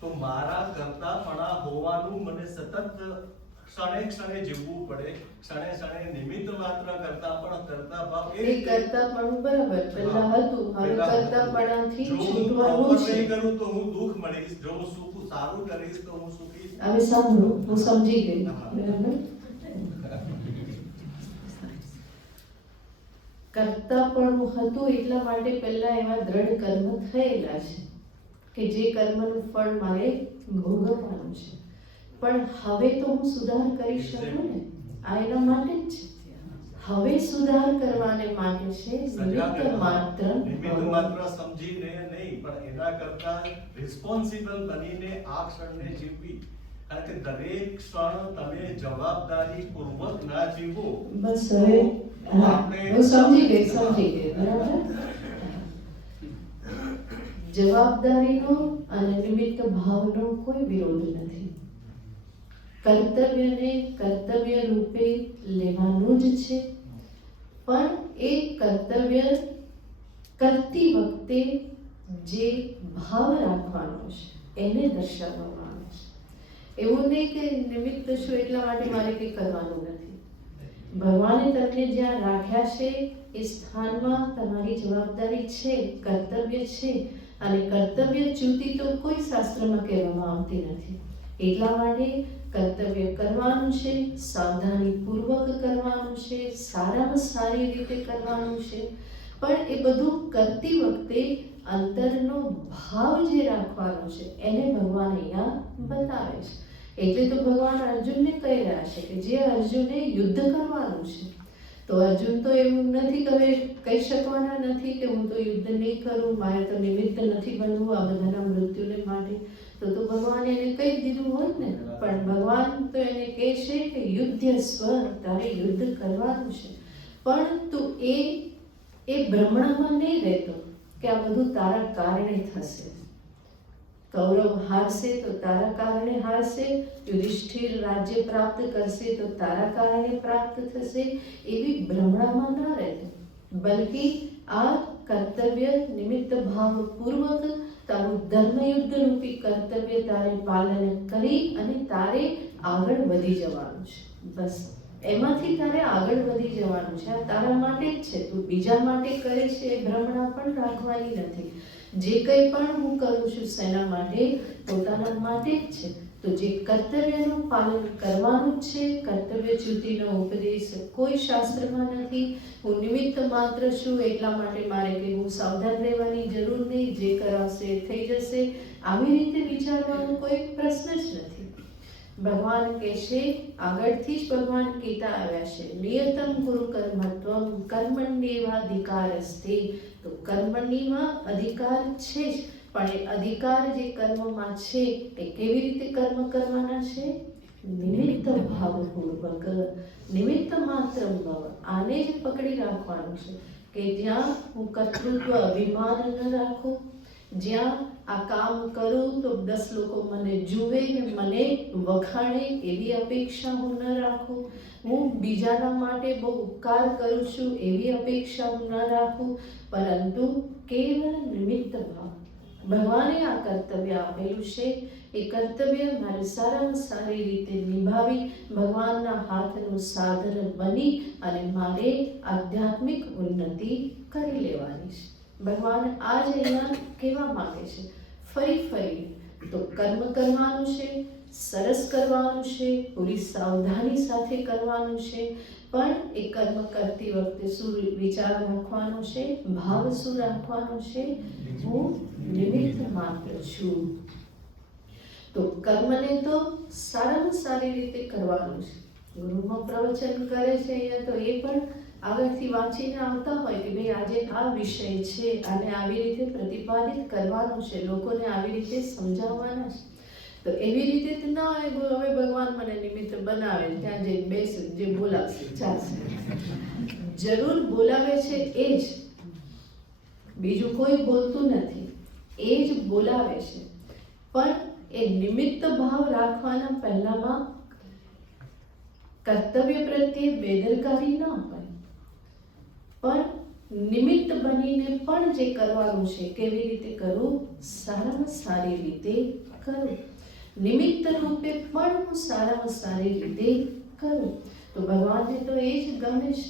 તો મારા કરતાપણા હોવાનું મને સતત ક્ષણે ક્ષણે જીવવું પડે. ક્ષણે ક્ષણે નિમિત્ત માત્ર કરતા ભાવ એ કરતાપણું બરાબર પહેલા હતું, હવે કરતાપણાથી છૂટવાનું છે. નહીં કરું તો હું દુઃખ મળીશ, જો હું સારું કરીશ તો હું સુખી. હવે સાંભળો, હું સમજી ગઈ. બરાબર, કરતાપણું હતું એટલા માટે પહેલા એવા દ્રઢ કર્મ થયેલા છે કે જે કર્મનું ફળ મારે ભોગવવાનું છે. પણ હવે તો હું સુધાર કરી શકું ને, આ એના માટે જ છે. હવે સુધાર કરવાને માટે છે. નિમિત્ત માત્ર સમજીને નહીં, પણ એના કરતા રિસ્પોન્સિબલ બનીને આ ક્ષણને જીવવી. કારણ કે દરેક ક્ષણ તમે જવાબદારી પૂર્વક ના જીવો. બસ હવે હું સમજી ગઈ. બરાબર, જવાબદારીનો અને નિમિત્ત ભાવનો કોઈ વિરોધ નથી. કર્તવ્યને કર્તવ્ય રૂપે લેવાનું જ છે, પણ એ કર્તવ્ય કરતી વખતે જે ભાવ રાખવાનો છે એને દર્શાવવામાં આવે છે. એવું નહીં કે નિમિત્ત છું એટલા માટે મારે કંઈ કરવાનું નથી. ભગવાને તમને જ્યાં રાખ્યા છે એ સ્થાનમાં તમારી જવાબદારી છે, કર્તવ્ય છે. અને કર્તવ્ય ચ્યુતિ તો કોઈ શાસ્ત્રમાં કહેવામાં આવતી નથી. એટલા માટે કર્તવ્ય કરવાનું છે, સાવધાનીપૂર્વક કરવાનું છે, સારામાં સારી રીતે કરવાનું છે. પણ એ બધું કરતી વખતે અંતરનો ભાવ જે રાખવાનો છે એને ભગવાન અહીંયા બતાવે છે. એટલે તો ભગવાન અર્જુનને કહી રહ્યા છે કે જે અર્જુને યુદ્ધ કરવાનું છે, તો અર્જુન તો એવું નથી કહી શકવાના નથી કે હું તો યુદ્ધ નહીં કરું, મારે તો નિમિત્ત નથી બનવું આ બધાના મૃત્યુને માટે. તો ભગવાને એને કહી દીધું હોત ને, પણ ભગવાન તો એને કહે છે કે યુદ્ધ સ્વ, તારે યુદ્ધ કરવાનું છે. પણ તું એ ભ્રમણામાં નહીં રહેતો કે આ બધું તારા કારણે થશે. કૌરવ હારશે તો તારા કારણે હારશે, યુધિષ્ઠિર રાજ્ય પ્રાપ્ત કરશે તો તારા કારણે પ્રાપ્ત થશે, એવી ભ્રમણામાં ન રહેતો, બલ્કિ આ કર્તવ્ય નિમિત્ત ભાવપૂર્વક તારું ધર્મયુદ્ધ રૂપી કર્તવ્ય તારે પાલન કરી અને તારે આગળ વધી જવાનું છે. બસ એમાંથી તારે આગળ વધી જવાનું છે. આ તારા માટે જ છે, તું બીજા માટે કરે છે એ ભ્રમણા પણ રાખવાની નથી. જે કંઈ પણ હું કરું છું શેના માટે? પોતાના માટે જ છે. તો જે કર્તવ્યનું પાલન કરવાનું જ છે. કર્તવ્યચ્યુતિનો ઉપદેશ કોઈ શાસ્ત્રમાં નથી. હું નિમિત્ત માત્ર છું એટલા માટે મારે કે હું સાવધાન રહેવાની જરૂર નહીં, જે કરાવશે એ થઈ જશે, આવી રીતે વિચારવાનો કોઈ પ્રશ્ન જ નથી. ભગવાન કહેશે, આગળથી જ ભગવાન કહેતા આવ્યા છે, નિયતમ કુરુ કર્મત્વમ કર્મણ્યેવાધિકારસ્તે. તો કર્મણીમાં અધિકાર છે જ, પણ એ અધિકાર જે કર્મમાં છે એ કેવી રીતે કર્મ કરવાના છે? નિમિત્ત ભાવપૂર્વક, નિમિત્ત માત્ર ભાવ. આને જ પકડી રાખવાનું છે કે જ્યાં હું કર્તૃત્વ અભિમાન ન રાખું, જ્યાં આ કામ કરું તો 10 લોકો મને જુએ ને મને વખાણે એવી અપેક્ષા હું ન રાખું, હું બીજાના માટે બહુ ઉપકાર કરું છું એવી અપેક્ષા હું ન રાખું, પરંતુ કેવળ નિમિત્ત ભાવ. ભગવાને આ કર્તવ્ય આપેલું છે, એ કર્તવ્ય મારે સારામાં સારી રીતે નિભાવી ભગવાનના હાથનું સાધન બની અને મારે આધ્યાત્મિક ઉન્નતિ કરી લેવાની છે. ભગવાન આજ અહીંયા કહેવા માંગે છે, ફરી તો કર્મ કરવાનું છે, સરસ કરવાનું છે, પૂરી સાવધાની સાથે કરવાનું છે, પણ એ કર્મ કરતી વખતે શું વિચાર રાખવાનો છે? ભાવ શું રાખવાનો છે? હું નિમિત્ત માત્ર છું. તો કર્મને તો સારામાં સારી રીતે કરવાનું છે. ગુરુમાં પ્રવચન કરે છે અહીંયા તો એ પણ આગળથી વાંચીને આવતા હોય કે ભાઈ આજે આ વિષય છે અને આવી રીતે પ્રતિપાદિત કરવાનું છે, લોકોને આવી રીતે સમજાવવાના છે. તો એવી રીતે તો ના હોય હવે ભગવાન મને નિમિત્ત બનાવે, ત્યાં જઈને બેસે, જે બોલાવશે ચાલશે. જરૂર બોલાવે છે એ જ, બીજું કોઈ બોલતું નથી, એ જ બોલાવે છે. પણ એ નિમિત્ત ભાવ રાખવાના પહેલામાં કર્તવ્ય પ્રત્યે બેદરકારી ન હોય, પણ નિમિત્ત બનીને પણ જે કરવાનું છે કેવી રીતે કરવું? સારામાં સારી રીતે કરું. નિમિત્ત રૂપે પણ હું સારામાં સારી રીતે કરું. તો ભગવાનને તો એ જ ગમે છે.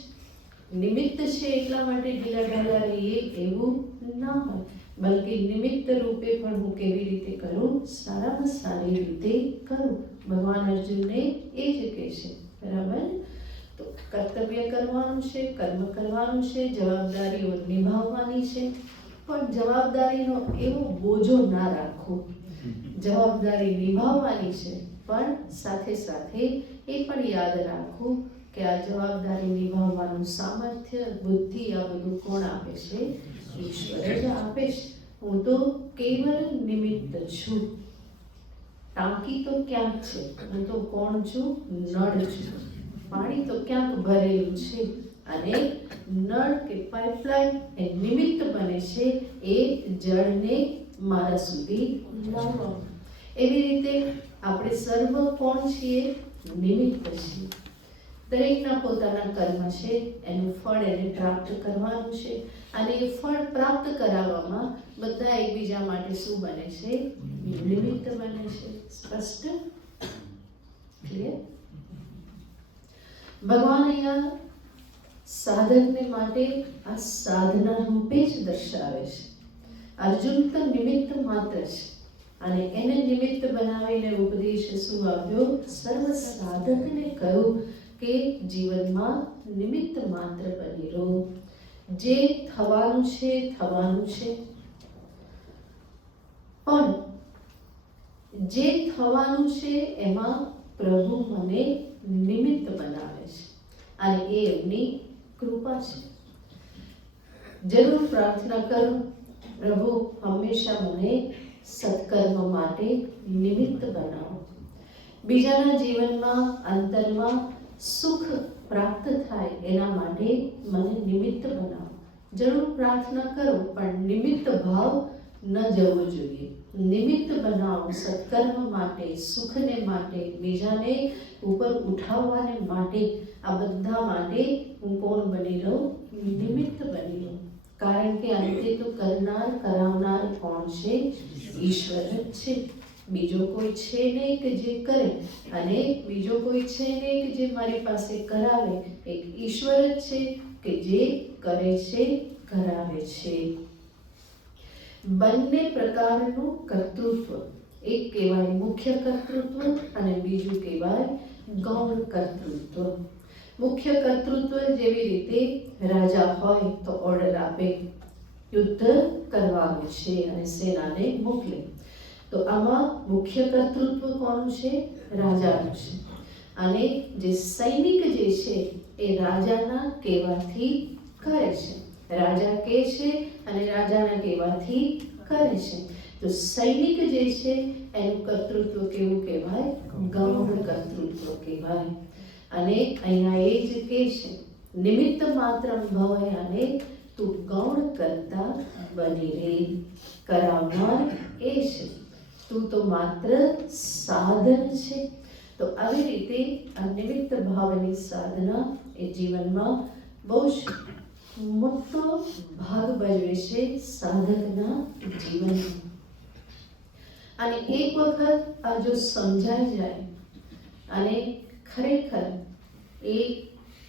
નિમિત્ત છે એટલા માટે ઢીલા ઢાલા રહીએ એવું ના હોય, બલ્કિ નિમિત્ત રૂપે પણ હું કેવી રીતે કરું? સારામાં સારી રીતે કરું. ભગવાન અર્જુનને એ જ કહે છે, બરાબર? તો કર્તવ્ય કરવાનું છે, કર્મ કરવાનું છે, જવાબદારીઓ નિભાવવાની છે, પણ જવાબદારીનો એવો બોજો ના રાખો. જવાબદારી નિભાવવાની છે, પણ સાથે સાથે એ પણ યાદ રાખવું કે આ જવાબદારી નિભાવવાનું સામર્થ્ય, બુદ્ધિ આ બધું કોણ આપે છે? ઈશ્વર જ આપે છે. હું તો કેવળ નિમિત્ત છું. ટાંકી તો ક્યાંક છે, હું તો કોણ છું? નળ છું. પાણી તો ક્યાંક ભરેલું છે અને નળ કે પાઇપલાઇન એ નિમિત્ત બને છે એ જળને મારા સુધી લાવવા. એવી રીતે આપણે સર્વ કોણ છીએ? નિમિત્ત છીએ. દરેકના પોતાના કર્મ છે, એનું ફળ એને પ્રાપ્ત કરવાનું છે અને એ ફળ પ્રાપ્ત કરાવવામાં બધા એકબીજા માટે શું બને છે? નિમિત્ત બને છે. સ્પષ્ટ? ક્લિયર? ભગવાન અહીંયા સાધકને માટે આ સાધના રૂપે જ દર્શાવે છે. અર્જુન તો નિમિત્ત માત્ર છે અને એને નિમિત્ત બનાવીને ઉપદેશ શું આપ્યો? સર્વ સાધકને કહ્યું કે જીવનમાં નિમિત્ત માત્ર બની રહો. જે થવાનું છે થવાનું છે, પણ જે થવાનું છે એમાં પ્રભુ મને નિમિત્ત બનાવે છે અને એ એમની કૃપા છે. જરૂર પ્રાર્થના કરો, પ્રભુ હંમેશા મને સત્કર્મ માટે નિમિત્ત બનાવો. બીજાના જીવનમાં અંતરમાં સુખ પ્રાપ્ત થાય એના માટે મને નિમિત્ત બનાવો. જરૂર પ્રાર્થના કરો, પણ નિમિત્ત ભાવ ન જવો જોઈએ. નિમિત્ત બનાવો સત્કર્મ માટે, સુખને માટે, બીજાને ઉપર ઉઠાવવાને માટે. આ બધા માટે હું કોણ બની રહું? નિમિત્ત બની રહું. કારણ કે અંતે તો કરનાર કરાવનાર કોણ છે? ઈશ્વર જ છે. બીજો કોઈ છે નહીં કે જે કરે, અને બીજો કોઈ છે નહીં કે જે મારી પાસે કરાવે. એક ઈશ્વર જ છે કે જે કરે છે, કરાવે છે. બંને પ્રકારનું કર્તૃત્વ, એક કહેવાય મુખ્ય કર્તૃત્વ અને બીજું કહેવાય ગૌણ કર્તૃત્વ. મુખ્ય કર્તૃત્વ જેવી રીતે રાજા હોય તો ઓર્ડર આપે, યુદ્ધ કરવાનું છે અને સેનાને મોકલે. તો આમાં મુખ્ય કર્તૃત્વ કોનું છે? રાજાનું છે. અને જે સૈનિક જે છે એ રાજાના કહેવાથી કરે છે. રાજા કહે છે અને રાજાના કહેવાથી કરે છે. તો સૈનિક જે છે એનું કર્તૃત્વ કેવું કહેવાય? ગૌણ કર્તૃત્વ કહેવાય. અને અહીંયા એ જ કહે છે, નિમિત્ત માત્ર ભવય અને તું ગૌણ કરતા બની રહે. કરાવનાર એ છે, તું તો માત્ર સાધન છે. તો આવી રીતે આ નિમિત્ત ભાવની સાધના એ જીવનમાં બહુ જ મોટો ભાગ ભજવે છે સાધકના જીવનમાં. અને એક વખત આ જો સમજાઈ જાય અને ખરેખર એ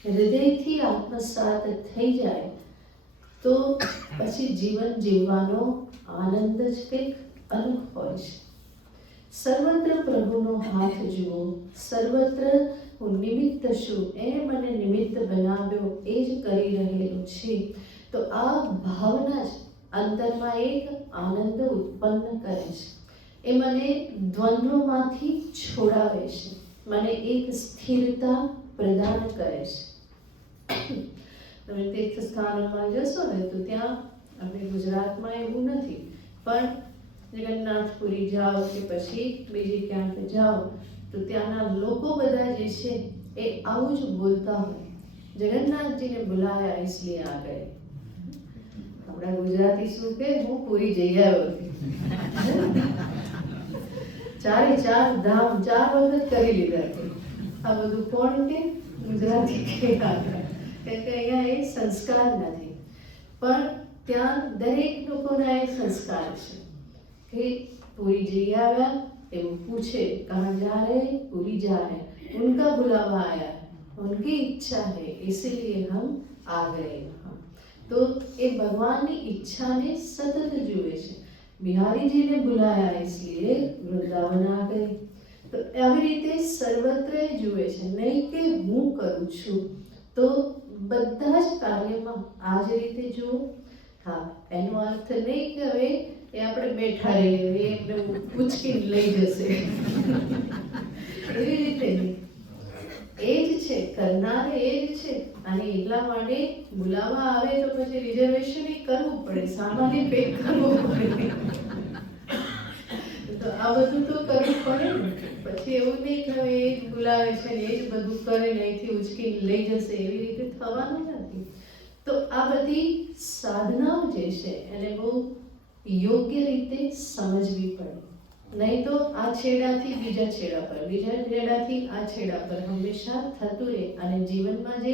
હૃદયથી આત્મસાત થઈ જાય તો પછી જીવન જીવવાનો આનંદ જ કંઈક અલગ હોય છે. સર્વત્ર પ્રભુનો હાથ જુઓ, સર્વત્ર હું નિમિત્ત છું, એ મને નિમિત્ત બનાવ્યો, એ જ કરી રહેલો છે. તો આ ભાવના જ અંતરમાં એક આનંદ ઉત્પન્ન કરે છે. એ મને દ્વંદ્વોમાંથી છોડાવે છે, મને એક સ્થિરતા પ્રદાન કરે છે. તમે તીર્થ સ્થાનોમાં જશો ને તો ત્યાં, આપણે ગુજરાતમાં એવું નથી, પણ જગન્નાથપુરી જાઓ કે પછી બીજી ક્યાંક જાઓ તો ત્યાંના લોકો બધા જે છે એ આવું જ બોલતા હોય, જગન્નાથજીને બુલાયા इसलिए आ गए. આપણા ગુજરાતી શું કે, હું પૂરી જઈ આવ્યો. 4 ધામ 4 વખત કરી લીધા છે. આ બધું કોણ કે? ગુજરાતી કે. કે અહીંયા એ સંસ્કાર નથી, પણ ત્યાં દરેક લોકોના એ સંસ્કાર છે कि पूरी जई आया वो पूछे कहाँ जा रहे? पूरी जा रहे. उनका बुलावा आया, उनकी इच्छा है, इसीलिए हम आ गए वहाँ. तो ये भगवान की इच्छा ने सतत जुए છે. બિહારીજીને બુલાયા इसलिए વૃંદાવન आ गए. તો આવી રીતે સર્વત્ર જુએ છે, નહીં કે હું કરું છું. તો બધા જ કાર્યમાં આ જ રીતે જુઓ. હા, એનો અર્થ નહીં કે હવે એ આપણે બેઠા રહીએ, એમને ઉચકીને લઈ જશે, એવી રીતે નહીં. એ જ છે, કરનારે એ જ છે. અને એટલા માટે બોલાવા આવે તો પછી રિઝર્વેશન કરવું પડે, સામાન્ય પે કરવું પડે. તો આ બધું તો કરવું પડે ને. પછી એવું નહીં કે હવે એ જ બોલાવે છે ને એ જ બધું કરે ને અહીંથી ઉચકીને લઈ જશે, એવી રીતે થવાનું નથી. તો આ બધી સાધનાઓ જે છે એને બહુ યોગ્ય રીતે સમજવી પડે. નહીં તો આ છેડાથી બીજા છેડા પર, બીજા છેડાથી આ છેડા પર હંમેશા થતું રહે અને જીવનમાં જે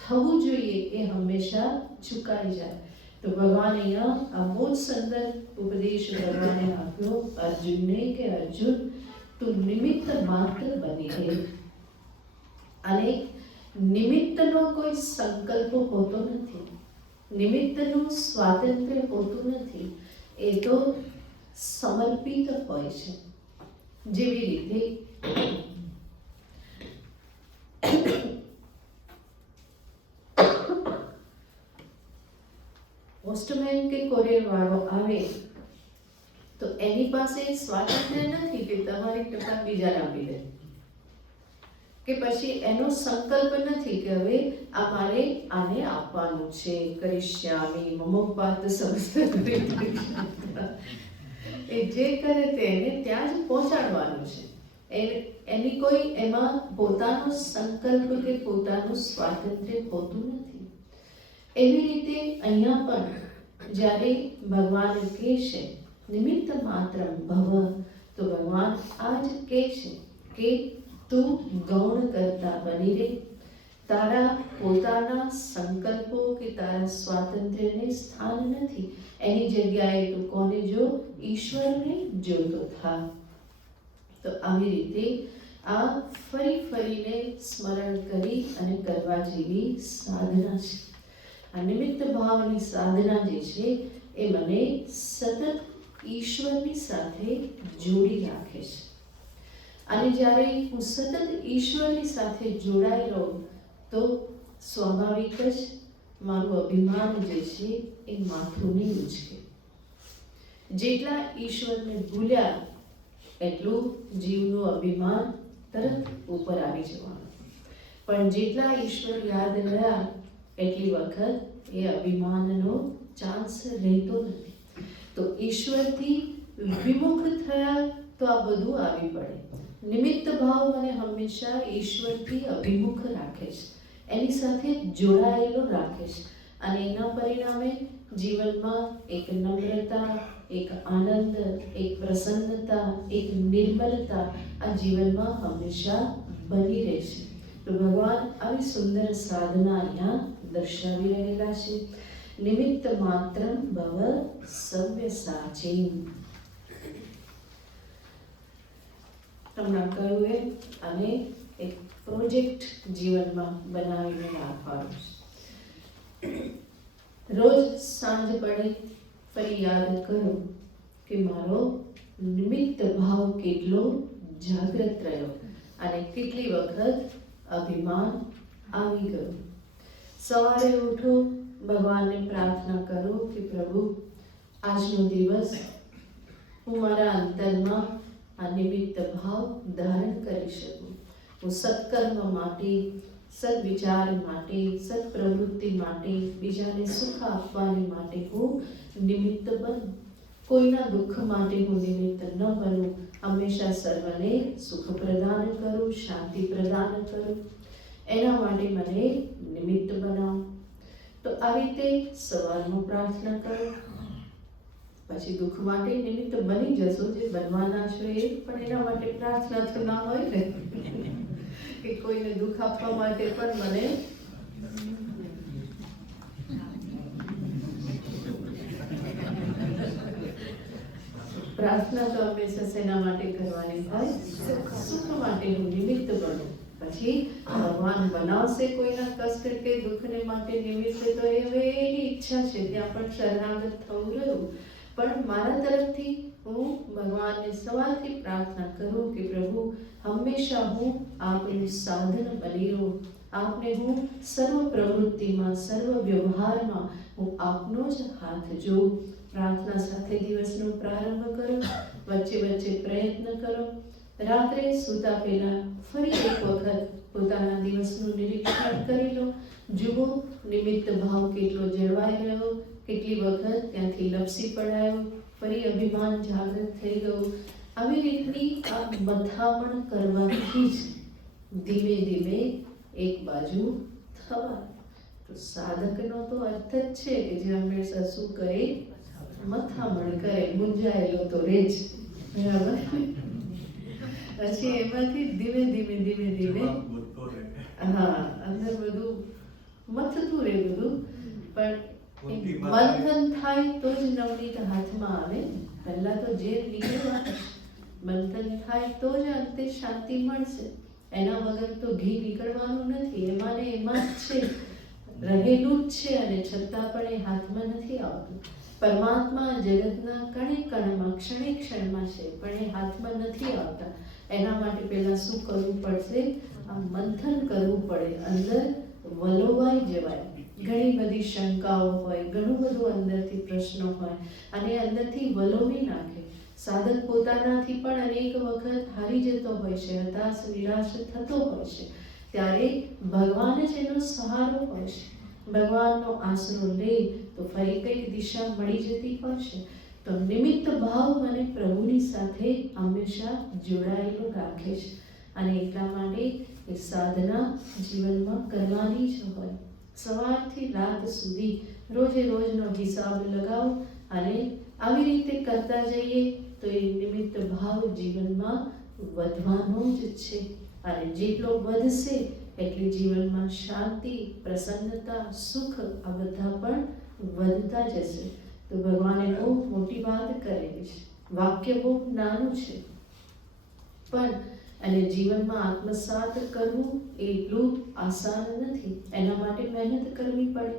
થવું જોઈએ એ હંમેશા ચૂકાઈ જાય. તો ભગવાન અહીંયા આ બહુ જ સુંદર ઉપદેશ ભગવાને આપ્યો અર્જુનને કે અર્જુન તું નિમિત્ત માત્ર બની રહે. અને નિમિત્તનો કોઈ સંકલ્પ હોતો નથી, નિમિત્તનું સ્વાતંત્ર્ય હોતું નથી. એ તો સમર્પિત હોય છે. જેવી રીતે પોસ્ટમેન કે કોરિયર વાળો આવે તો એની પાસે સ્વાતંત્ર્ય નથી કે તમારી ટપાલ બીજાને આપી દે, કે પછી એનો સંકલ્પ નથી કે હવે આ મારે આને આપવાનું છે, કરિષ્યામિ મમ પાર્થ સમસ્ત એ જે કરે તેને ત્યાં જ પહોંચાડવાનું છે. એની કોઈ એમાં પોતાનો સંકલ્પ કે પોતાનું સ્વાતંત્ર્ય હોતું નથી. એવી રીતે અહીંયા પણ જ્યારે ભગવાન કહે છે નિમિત્ત માત્ર ભવ, તો ભગવાન આ જ કહે છે કે તું ગૌણ કરતા બની રહે, તારા પોતાના સંકલ્પો કે તારા સ્વાતંત્ર્યને સ્થાન નથી, એની જગ્યાએ તું કોને જો? ઈશ્વરને જોતો થા. તો આવી રીતે આ ફરીને સ્મરણ કરી અને કરવા જેવી સાધના છે. આ નિમિત્ત ભાવની સાધના જે છે એ મને સતત ઈશ્વરની સાથે જોડી રાખે છે. અને જ્યારે હું સતત ઈશ્વરની સાથે જોડાયેલો તો સ્વાભાવિક જ મારું અભિમાન જે છે એ માથું નહીં ઉચકે. જેટલા ઈશ્વરને ભૂલ્યા એટલું જીવનું અભિમાન તરત ઉપર આવી જવાનું, પણ જેટલા ઈશ્વર યાદ રહ્યા એટલી વખત એ અભિમાનનો ચાન્સ રહેતો નથી. તો ઈશ્વરથી વિમુખ થયા તો આ બધું આવી પડે. નિમિત્ત ભાવ મને હંમેશા ઈશ્વરથી અભિમુખ રાખે છે, એની સાથે જોડાયેલો રાખે છે, અને એના પરિણામે જીવનમાં એક નમ્રતા, એક આનંદ, એક પ્રસન્નતા, એક નિર્મલતા આ જીવનમાં હંમેશા બની રહેશે. તો ભગવાન આવી સુંદર સાધના અહીંયા દર્શાવી રહેલા છે. નિમિત્ત માત્ર ભવ સવ્યસાચી. હમણાં કહ્યું એમ અને એક પ્રોજેક્ટ જીવનમાં બનાવીને રાખવાનું છે. રોજ સાંજ પડે ફરી યાદ કરો કે મારો નિમિત્ત ભાવ કેટલો જાગૃત રહ્યો અને કેટલી વખત અભિમાન આવી ગયું. સવારે ઉઠો, ભગવાનને પ્રાર્થના કરો કે પ્રભુ આજનો દિવસ હું મારા અંતરમાં આ નિમિત્ત ભાવ ધારણ કરી શકું. હું સત્કર્મ માટે, સદવિચાર માટે, સત્પ્રવૃત્તિ માટે, બીજાને સુખ આપવાની માટે હું નિમિત્ત બનું. કોઈના દુઃખ માટે હું નિમિત્ત ન બનું. હંમેશા સર્વને સુખ પ્રદાન કરું, શાંતિ પ્રદાન કરું. એના માટે મને નિમિત્ત બનાવો. તો આવી રીતે સવારમાં પ્રાર્થના કરો. પછી દુઃખ માટે નિમિત્ત બની જશો, જે બનવાના છો એ, પણ એના માટે પ્રાર્થના તો ના હોય ને કે કોઈને દુઃખ આપવા માટે પણ મને પ્રાર્થના તો હંમેશા શેના માટે કરવાની હોય? સુખ માટે હું નિમિત્ત બનું. પછી ભગવાન બનાવશે કોઈના કષ્ટ કે દુઃખને માટે નિમિત્ત, તો એ હવે એની ઈચ્છા છે, ત્યાં પણ શરણાગત થવું રહ્યું. પણ મારા તરફથી હું ભગવાનને સવારથી પ્રાર્થના કરું કે પ્રભુ હંમેશા હું આપનું સાધન બની રહું. આપને હું સર્વ પ્રવૃત્તિમાં, સર્વ વ્યવહારમાં હું આપનો જ હાથ જોઉં. પ્રાર્થના સાથે દિવસનો પ્રારંભ કરો, વચ્ચે વચ્ચે પ્રયત્ન કરો. રાત્રે સૂતા પહેલા ફરી એક વખત પોતાના દિવસનું નિરીક્ષણ કરી લો. જુઓ નિમિત્ત ભાવ કેટલો જળવાઈ રહ્યો, કેટલી વખત ત્યાંથી લપસી પડાયો, ફરી અભિમાન જાગૃત થઈ ગયું. આવી રીતની આ મથામણ કરવાથી જ ધીમે ધીમે એક બાજુ થવા. તો સાધકનો તો અર્થ જ છે કે જે હંમેશા શું કરે? મથામણ કરે. મૂંઝાયેલો તો રહે જ, બરાબર. પછી એમાંથી ધીમે ધીમે હા અંદર બધું મથતું રહે બધું, પણ મંથન થાય તો જ નવનીત હાથમાં આવે. પહેલા તો ઝેર નીકળવા, મંથન થાય તો જ અંતે શાંતિ મળશે. એના વગર તો ઘી નીકળવાનું નથી. એમાં ને એમાં જ છે, રહેલું જ છે, અને છતાં પણ એ હાથમાં નથી આવતું. પરમાત્મા જગતના કણે કણમાં, ક્ષણે ક્ષણમાં છે, પણ એ હાથમાં નથી આવતા. એના માટે પહેલા શું કરવું પડશે? આ મંથન કરવું પડે, અંદર વલોવાઈ જવાય. ઘણી બધી શંકાઓ હોય, ઘણું બધું અંદરથી પ્રશ્નો હોય અને અંદરથી વલોવી નાખે. સાધક પોતાનાથી પણ અનેક વખત હારી જતો હોય છે, હતાશ નિરાશ થતો હોય છે. ત્યારે ભગવાન જ એનો સહારો હોય છે. ભગવાનનો આશરો લે તો ફરી કંઈક દિશા મળી જતી હોય છે. તો નિમિત્ત ભાવ મને પ્રભુની સાથે હંમેશા જોડાયેલો રાખે છે અને એટલા માટે એ સાધના જીવનમાં કરવાની જ હોય. સવારથી રાત સુધી રોજે રોજનો હિસાબ લગાવો અને આવી રીતે કરતા જઈએ તો એ નિમિત્ત ભાવ જીવનમાં વધવાનો જ છે અને જેટલો વધશે એટલી જીવનમાં શાંતિ, પ્રસન્નતા, સુખ આ બધા પણ વધતા જશે. તો ભગવાને બહુ મોટી વાત કરેલી છે. વાક્ય બહુ નાનું છે પણ અને જીવનમાં આત્મસાત કરવું એટલું આસાન નથી. એના માટે મહેનત કરવી પડે,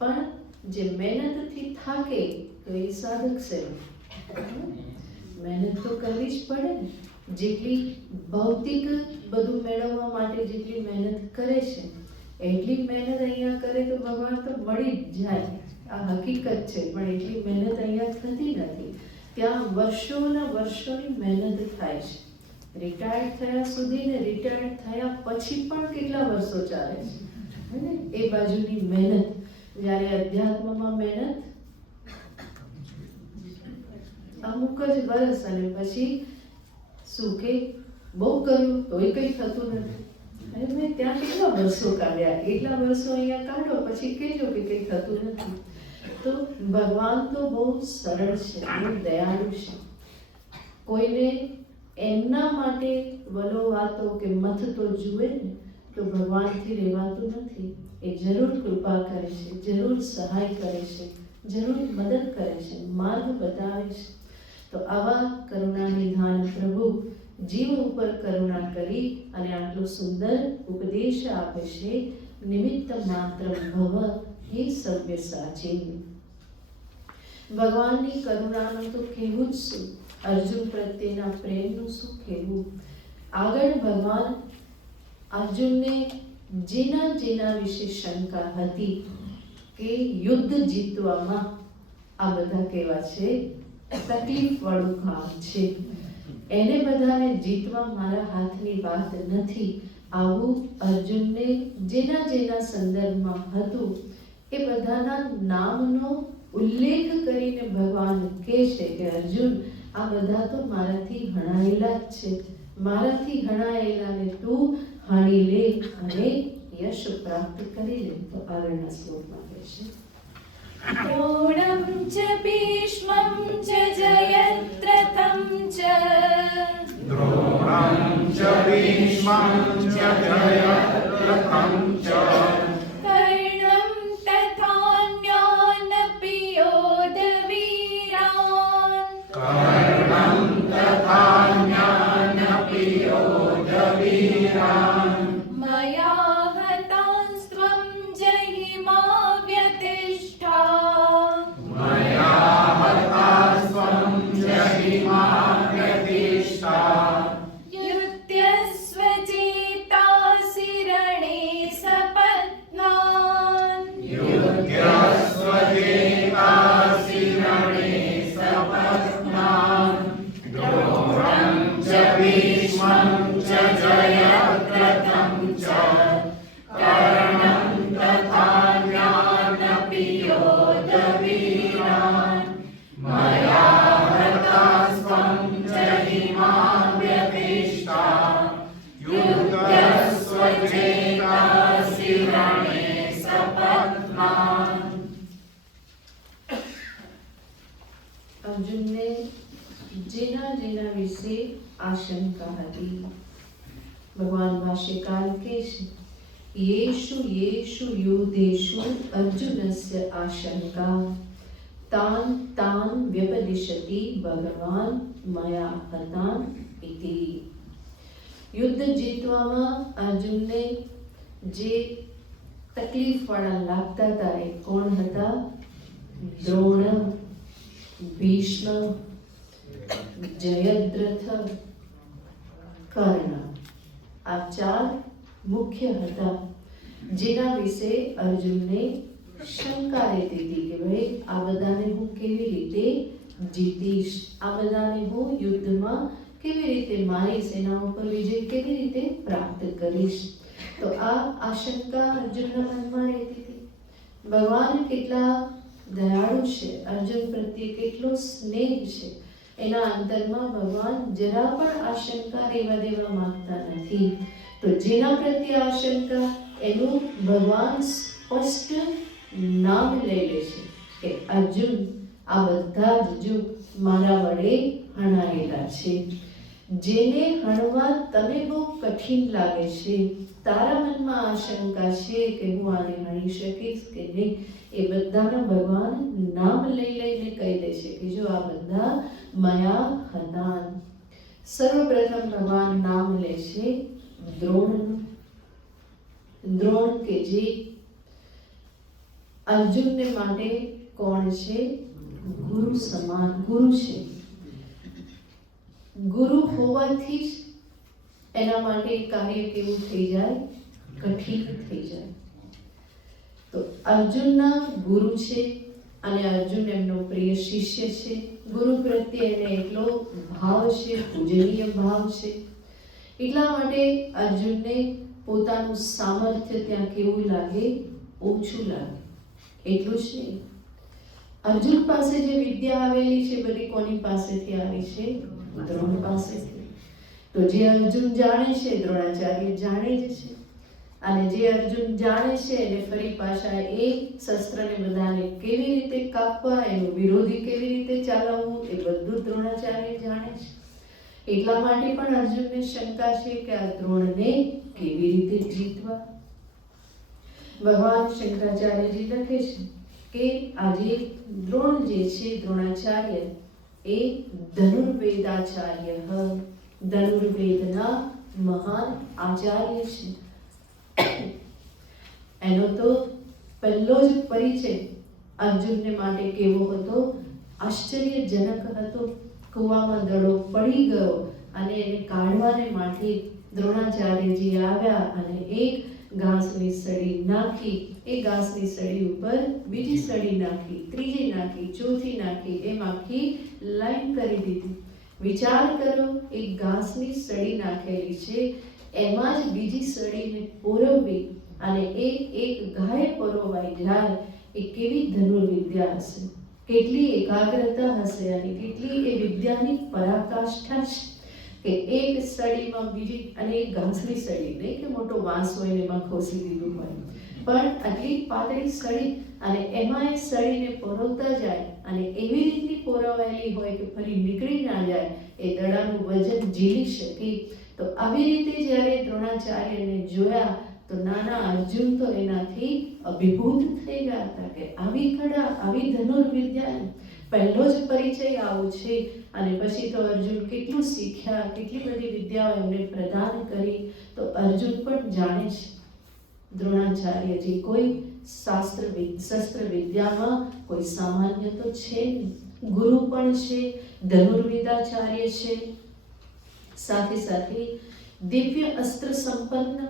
પણ જે મહેનતથી થાકે તો એ સાધક છે. મહેનત તો કરવી જ પડે ને. જેટલી ભૌતિક બધું મેળવવા માટે જેટલી મહેનત કરે છે એટલી મહેનત અહીંયા કરે તો ભગવાન તો મળી જ જાય. આ હકીકત છે, પણ એટલી મહેનત અહીંયા થતી નથી. ત્યાં વર્ષોના વર્ષોની મહેનત થાય છે. રિટાયર્ડ થયા સુધી ને રિટાયર્ડ થયા પછી પણ કેટલા વર્ષો ચાલે છે એ બાજુની મહેનત. જ્યારે અધ્યાત્મમાં મહેનત અમુક જ વર્ષ અને પછી શું કે બહુ કર્યું તોય કંઈ થતું નથી. અને મેં ત્યાં કેટલા વર્ષો કાઢ્યા, એટલા વર્ષો અહીંયા કાઢો પછી કહેજો કે કંઈ થતું નથી. તો ભગવાન તો બહુ સરળ છે, બહુ દયાળુ છે. કોઈને એમના માટે વલોવાતો કે મથતો જુએ ને તો ભગવાનથી રહેવાતું નથી. એ જરૂર કૃપા કરે છે, જરૂર સહાય કરે છે, જરૂર મદદ કરે છે, માર્ગ બતાવે છે. તો આવા કરુણા નિધાન પ્રભુ જીવ ઉપર કરુણા કરી અને આટલો સુંદર ઉપદેશ આપે છે. નિમિત્ત માત્ર ભવ હે સભ્ય સાચી. ભગવાનની કરુણાનું તો કહેવું જ શું, અર્જુન પ્રત્યેના પ્રેમનું શું કહેવું. આગળ ભગવાન અર્જુનને જેના વિશે શંકા હતી કે યુદ્ધ જીતવામાં આ બધા કેવા છે, તકલીફ વાળું કામ છે, એને બધાને જીતવા મારા હાથની વાત નથી, આવું અર્જુનને જેના સંદર્ભમાં હતું એ બધાના નામનો ઉલ્લેખ કરીને ભગવાન કહે છે કે અર્જુન આ બધા તો મારાથી હણાયેલા જ છે. મારાથી હણાયેલાને તું હણી લે અને યશ પ્રાપ્ત કરી લે. તો આગળના શ્લોકમાં કહે છે દ્રોણં ચ ભીષ્મં ચ જયદ્રથં ચ દ્રોણં ચ ભીષ્મં ચ જયદ્રથં ચ કર્ણં તથાન્યાનપિ યોધવીરાन् કર્ણં તથાન્યાનપિ યોધવીરાन् મયા હતાંસ્ત્વં જહિમા વ્યતિષ્ઠા મયા હતાસ્ત્વં જહિમા વ્યતિષ્ઠા યુધ્યસ્વ ચેતાસि રણે સપત્નાन् યુધ્યસ્વ ચેતાસि રણે સપત્નાन् દ્રોણં ચ ભીષ્મં ચ જયદ્રથં ચ કર્ણં તથાન્યાનપિ યોધવીરાन् મયા હતાસ્ત્વં જહિમા વ્યતિષ્ઠા યુધ્યસ્વ ચેતાસि રણે સપત્નાन्. અર્જુનને જેના વિશે આશંકા હતી ભગવાન ભાષ્યકાર કહે છે યેષુ યુધેષુ અર્જુનસ્ય આશંકા તાન વ્યપદિશતિ ભગવાન મયા હતાન ઇતિ. યુદ્ધ જીતવામાં અર્જુનને જે તકલીફવાળા લાગતા હતા એ કોણ હતા? દ્રોણ, ભીષ્મ, જયદ્રથ, કર્ણ. આ ચાર મુખ્ય હતા જેના વિશે અર્જુનને શંકા રહેતી હતી કે ભાઈ આ બધાને હું કેવી રીતે જીતીશ, આ બધાને હું યુદ્ધમાં કેવી રીતે મારી સેના ઉપર વિજય કેવી રીતે પ્રાપ્ત કરીશ. તો આ આશંકા અર્જુનના મનમાં રહેતી હતી. ભગવાન કેટલા દયાળુ છે, અર્જુન પ્રત્યે કેટલો સ્નેહ છે, એના અંતરમાં ભગવાન જરા પણ આશંકા રહેવા દેવા માંગતા નથી. તો જેના પ્રત્યે આશંકા એનું ભગવાન સ્પષ્ટ નામ લઈ લે છે કે અર્જુન આ બધા જ જુગ મારા વડે હણાયેલા છે. જેને હણવા તને બહુ કઠિન લાગે છે, તારા મનમાં આશંકા છે કે હું આને હણી શકીશ કે નહીં, એ બધાના ભગવાન નામ લઈ લઈને કહી દે છે કે જો આ બધા મયા હતાન. સર્વપ્રથમ ભગવાન નામ લે છે દ્રોણનું. દ્રોણ કે જે અર્જુનને માટે કોણ છે? ગુરુ સમાન ગુરુ છે. ગુરુ હોવાથી જ એના માટે કાર્ય કેવું થઈ જાય? કઠિન થઈ જાય. તો અર્જુનના ગુરુ છે અને અર્જુન એમનો પ્રિય શિષ્ય છે. ગુરુ પ્રત્યે એને એટલો ભાવ છે, પૂજનીય ભાવ છે. એટલા માટે અર્જુનને પોતાનું સામર્થ્ય ત્યાં કેવું લાગે? ઓછું લાગે. એટલું જ નહીં, અર્જુન પાસે જે વિદ્યા આવેલી છે બધી કોની પાસેથી આવી છે? દ્રોણ પાસેથી. તો જે અર્જુન જાણે છે દ્રોણાચાર્ય જાણે જ છે, અને જે અર્જુન જાણે છે એને ફરી પાછા એ શસ્ત્રને બધાને કેવી રીતે કાપવા, એનું વિરોધી કેવી રીતે ચાલવવું, એ બધું દ્રોણાચાર્ય જાણે છે. એટલા માટે પણ અર્જુનને શંકા છે કે આ દ્રોણને કેવી રીતે જીતવા. ભગવાન શંકરાચાર્યજી લખે છે કે આજે દ્રોણ જે છે દ્રોણાચાર્ય એ ધનુર્વેદાચાર્ય, ધનુર્વેદના મહાન આચાર્ય છે. એનો તો પહેલો જ પરિચય અર્જુનને માટે કેવો હતો? આશ્ચર્યજનક હતો. કૂવામાં દડો પડી ગયો અને એને કાઢવાને માટે દ્રોણાચાર્યજી આવ્યા અને એક ઘાસની સળી નાખી, એ ઘાસની સળી ઉપર બીજી સળી નાખી, ત્રીજી નાખી, ચોથી નાખી, એમ આખી લાઈન કરી દીધી. વિચાર કરો, એક ઘાસની સળી નાખેલી છે, એમાં જ બીજી સળીને પોરવવી અને એક ગાય પરોવાઈ જાય, એ કેવી ધનુર્વિદ્યા હશે, કેટલી એકાગ્રતા હશે અને કેટલી એ વિદ્યાની પરાકાષ્ઠા છે કે એક સળીમાં બીજી, અને એક ઘાસની સળી નહીં કે મોટો વાંસ હોય ને એમાં ખોસી દીધું હોય, પણ આટલી પાતળી સળી અને એમાં એ સળીને પરોવતા જાય અને એવી રીતની પોરવાયેલી હોય કે ફરી નીકળી ના જાય, એ દડાનું વજન ઝીલી શકે. તો આવી રીતે જ્યારે દ્રોણાચાર્યને જોયા તો નાના અર્જુન તો એનાથી અભિભૂત થઈ ગયા હતા કે આવી કળા, આવી ધનુર્વિદ્યા, પહેલો જ પરિચય આવો છે. અને પછી તો અર્જુન કેટલું શીખ્યા, કેટલી બધી વિદ્યાઓ એમને પ્રદાન કરી. તો અર્જુન પણ જાણે છે દ્રોણાચાર્યજી કોઈ શસ્ત્ર વિદ્યામાં કોઈ સામાન્ય તો છે નહીં. ગુરુ પણ છે, ધનુર્વેદાચાર્ય છે, સાથે સાથે દિવ્ય અસ્ત્ર સંપન્ન,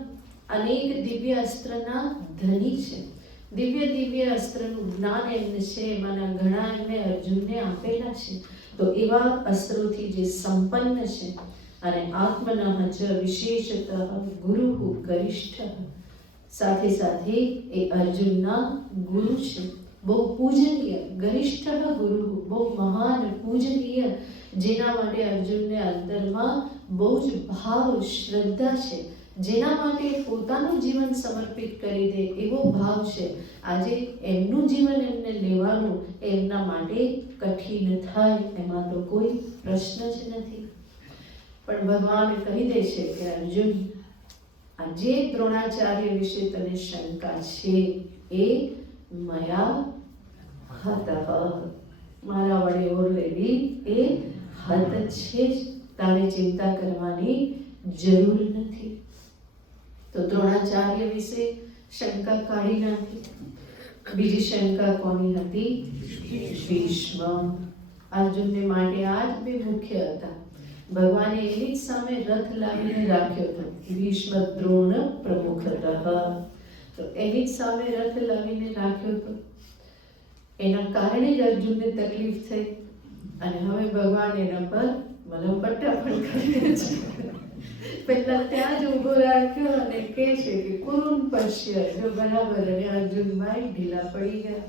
અનેક દિવ્ય અસ્ત્રના ધની છે. દિવ્ય અસ્ત્રનું જ્ઞાન એમને છે, એમાંના ઘણા એમને અર્જુનને આપેલા છે. તો એવા અસ્ત્રોથી જે સંપન્ન છે અને આત્મનઃ ચ વિશેષતઃ ગુરુઃ ગરિષ્ઠઃ, સાથે સાથે એ અર્જુનના ગુરુ છે, બહુ પૂજનીય. ગરિષ્ઠઃ ગુરુ, બહુ મહાન પૂજનીય, જેના માટે અર્જુનને અંતરમાં બહુ જ ભાવ, શ્રદ્ધા છે, જેના માટે પોતાનું જીવન સમર્પિત કરી દે એવો ભાવ છે. આજે એમનું જીવન એમને લેવાનું એમના માટે કઠિન થાય એમાં તો કોઈ પ્રશ્ન જ નથી. પણ ભગવાન કહી દે છે કે અર્જુન, આ જે દ્રોણાચાર્ય વિશે તને શંકા છે એ મયા હતઃ, મારા વડે ઓરલેલી એ હત છે જ, તારે ચિંતા કરવાની જરૂર નથી. તો દ્રોણાચાર્ય વિશે શંકા કાઢી નાખી. બીજી શંકા કોની હતી? ભીષ્મ. અર્જુનને માટે આ જ બે મુખ્ય હતા. ભગવાને એની જ સામે રથ લાવીને રાખ્યો હતો, ભીષ્મ દ્રોણ પ્રમુખતઃ. તો એની જ સામે રથ લાવીને રાખ્યો હતો. એના કારણે જ અર્જુનને તકલીફ થઈ અને હવે ભગવાન એના પર મલમપટ્ટા પણ કરે છે. પહેલા ત્યાં જ ઊભો રાખ્યો અને કહે છે કે કુરુન પશ્ય, જો બરાબર, અને અર્જુનભાઈ ઢીલા પડી ગયા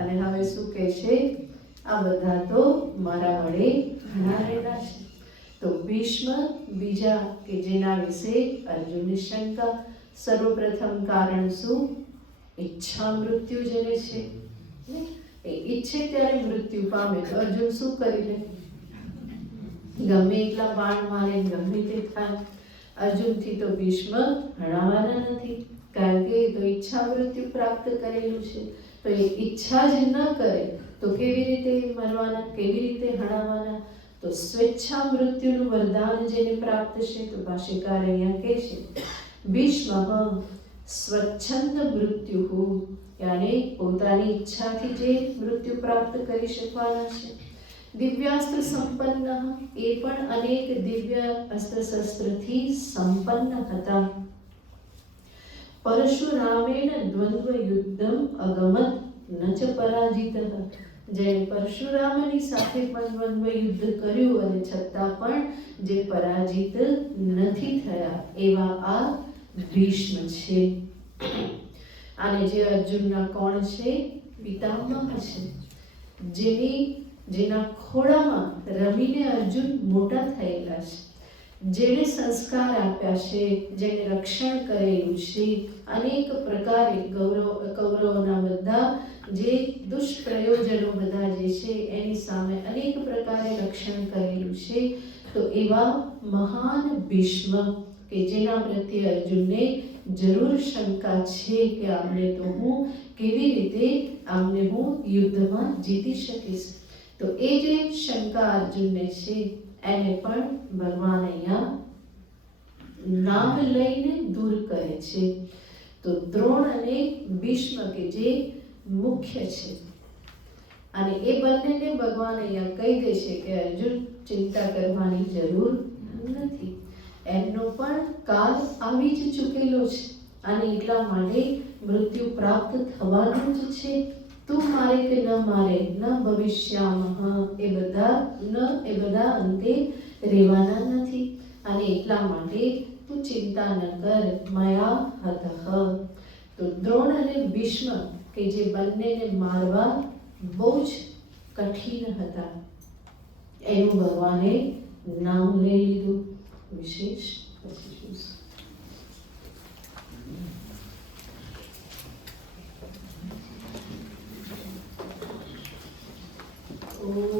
અને હવે શું કહે છે, આ બધા તો મારા વડે ઘણા રહેલા છે. તો ભીષ્મ બીજા કે જેના વિશે અર્જુનની શંકા, સર્વપ્રથમ કારણ શું? ઈચ્છા મૃત્યુ જેને છે, એ ઈચ્છે ત્યારે મૃત્યુ પામે તો અર્જુન શું કરી લે? ગમે એટલા બાણ મારે, ગમે તે થાય, અર્જુનથી તો ભીષ્મ હણાવાના નથી, કારણ કે એ તો ઈચ્છા મૃત્યુ પ્રાપ્ત કરેલું છે. તો એ ઈચ્છા જ ન કરે તો કેવી રીતે મરવાના, કેવી રીતે હણાવાના? તો સ્વેચ્છા મૃત્યુનું વરદાન જેને પ્રાપ્ત છે, તો ભાષ્યકાર અહીંયા કહે છે ભીષ્મ સ્વચ્છંદ મૃત્યુ, યાને પોતાની ઈચ્છાથી જે મૃત્યુ પ્રાપ્ત કરી શકવાના છે. દિવ્યાસ્ત્ર સંપન્ન, એ પણ અનેક દિવ્ય અસ્ત્ર શસ્ત્રથી સંપન્ન હતા. પરશુરામેણ દ્વંદ્વ યુદ્ધમ અગમત ન ચ પરાજિતઃ, જેણે પરશુરામની સાથે પણ દ્વંદ્વ યુદ્ધ કર્યું અને છતાં પણ જે પરાજિત નથી થયા એવા આ ભીષ્મ છે. અને જે અર્જુનના કોણ છે? પિતામહ છે. જેના ખોળામાં રમીને અર્જુન મોટા થયેલા છે, જેણે સંસ્કાર આપ્યા છે, જેણે રક્ષણ કરેલું છે, અનેક પ્રકારે કૌરવોના બધા જે દુષ્પ્રયોજનો બધા જે છે એની સામે અનેક પ્રકારે રક્ષણ કરેલું છે. તો એવા મહાન ભીષ્મ કે જેના પ્રત્યે અર્જુનને જરૂર શંકા છે કે આમને તો હું કેવી રીતે આમને હું યુદ્ધમાં જીતી શકીશ. તો એ જે શંકા અર્જુનને છે એને પણ ભગવાન અહીંયા નામ લઈને દૂર કરે છે. તો દ્રોણ અને ભીષ્મ કે જે મુખ્ય છે, અને એ બંનેને ભગવાન અહીંયા કહી દે છે કે અર્જુન ચિંતા કરવાની જરૂર નથી, એમનો પણ કાલ આવી જ ચૂકેલો છે અને એટલા માટે મૃત્યુ પ્રાપ્ત થવાનું જ છે. તું મારે કે ન મારે, ન ભવિષ્યામઃ, એ બધા અંતે રહેવાના નથી અને એટલા માટે તું ચિંતા ન કર. મયા હતઃ, તો દ્રોણ અને ભીષ્મ કે જે બંનેને મારવા બહુ જ કઠિન હતા, એનું ભગવાને નામ લઈ લીધું. વિશેષ પછી ઓમ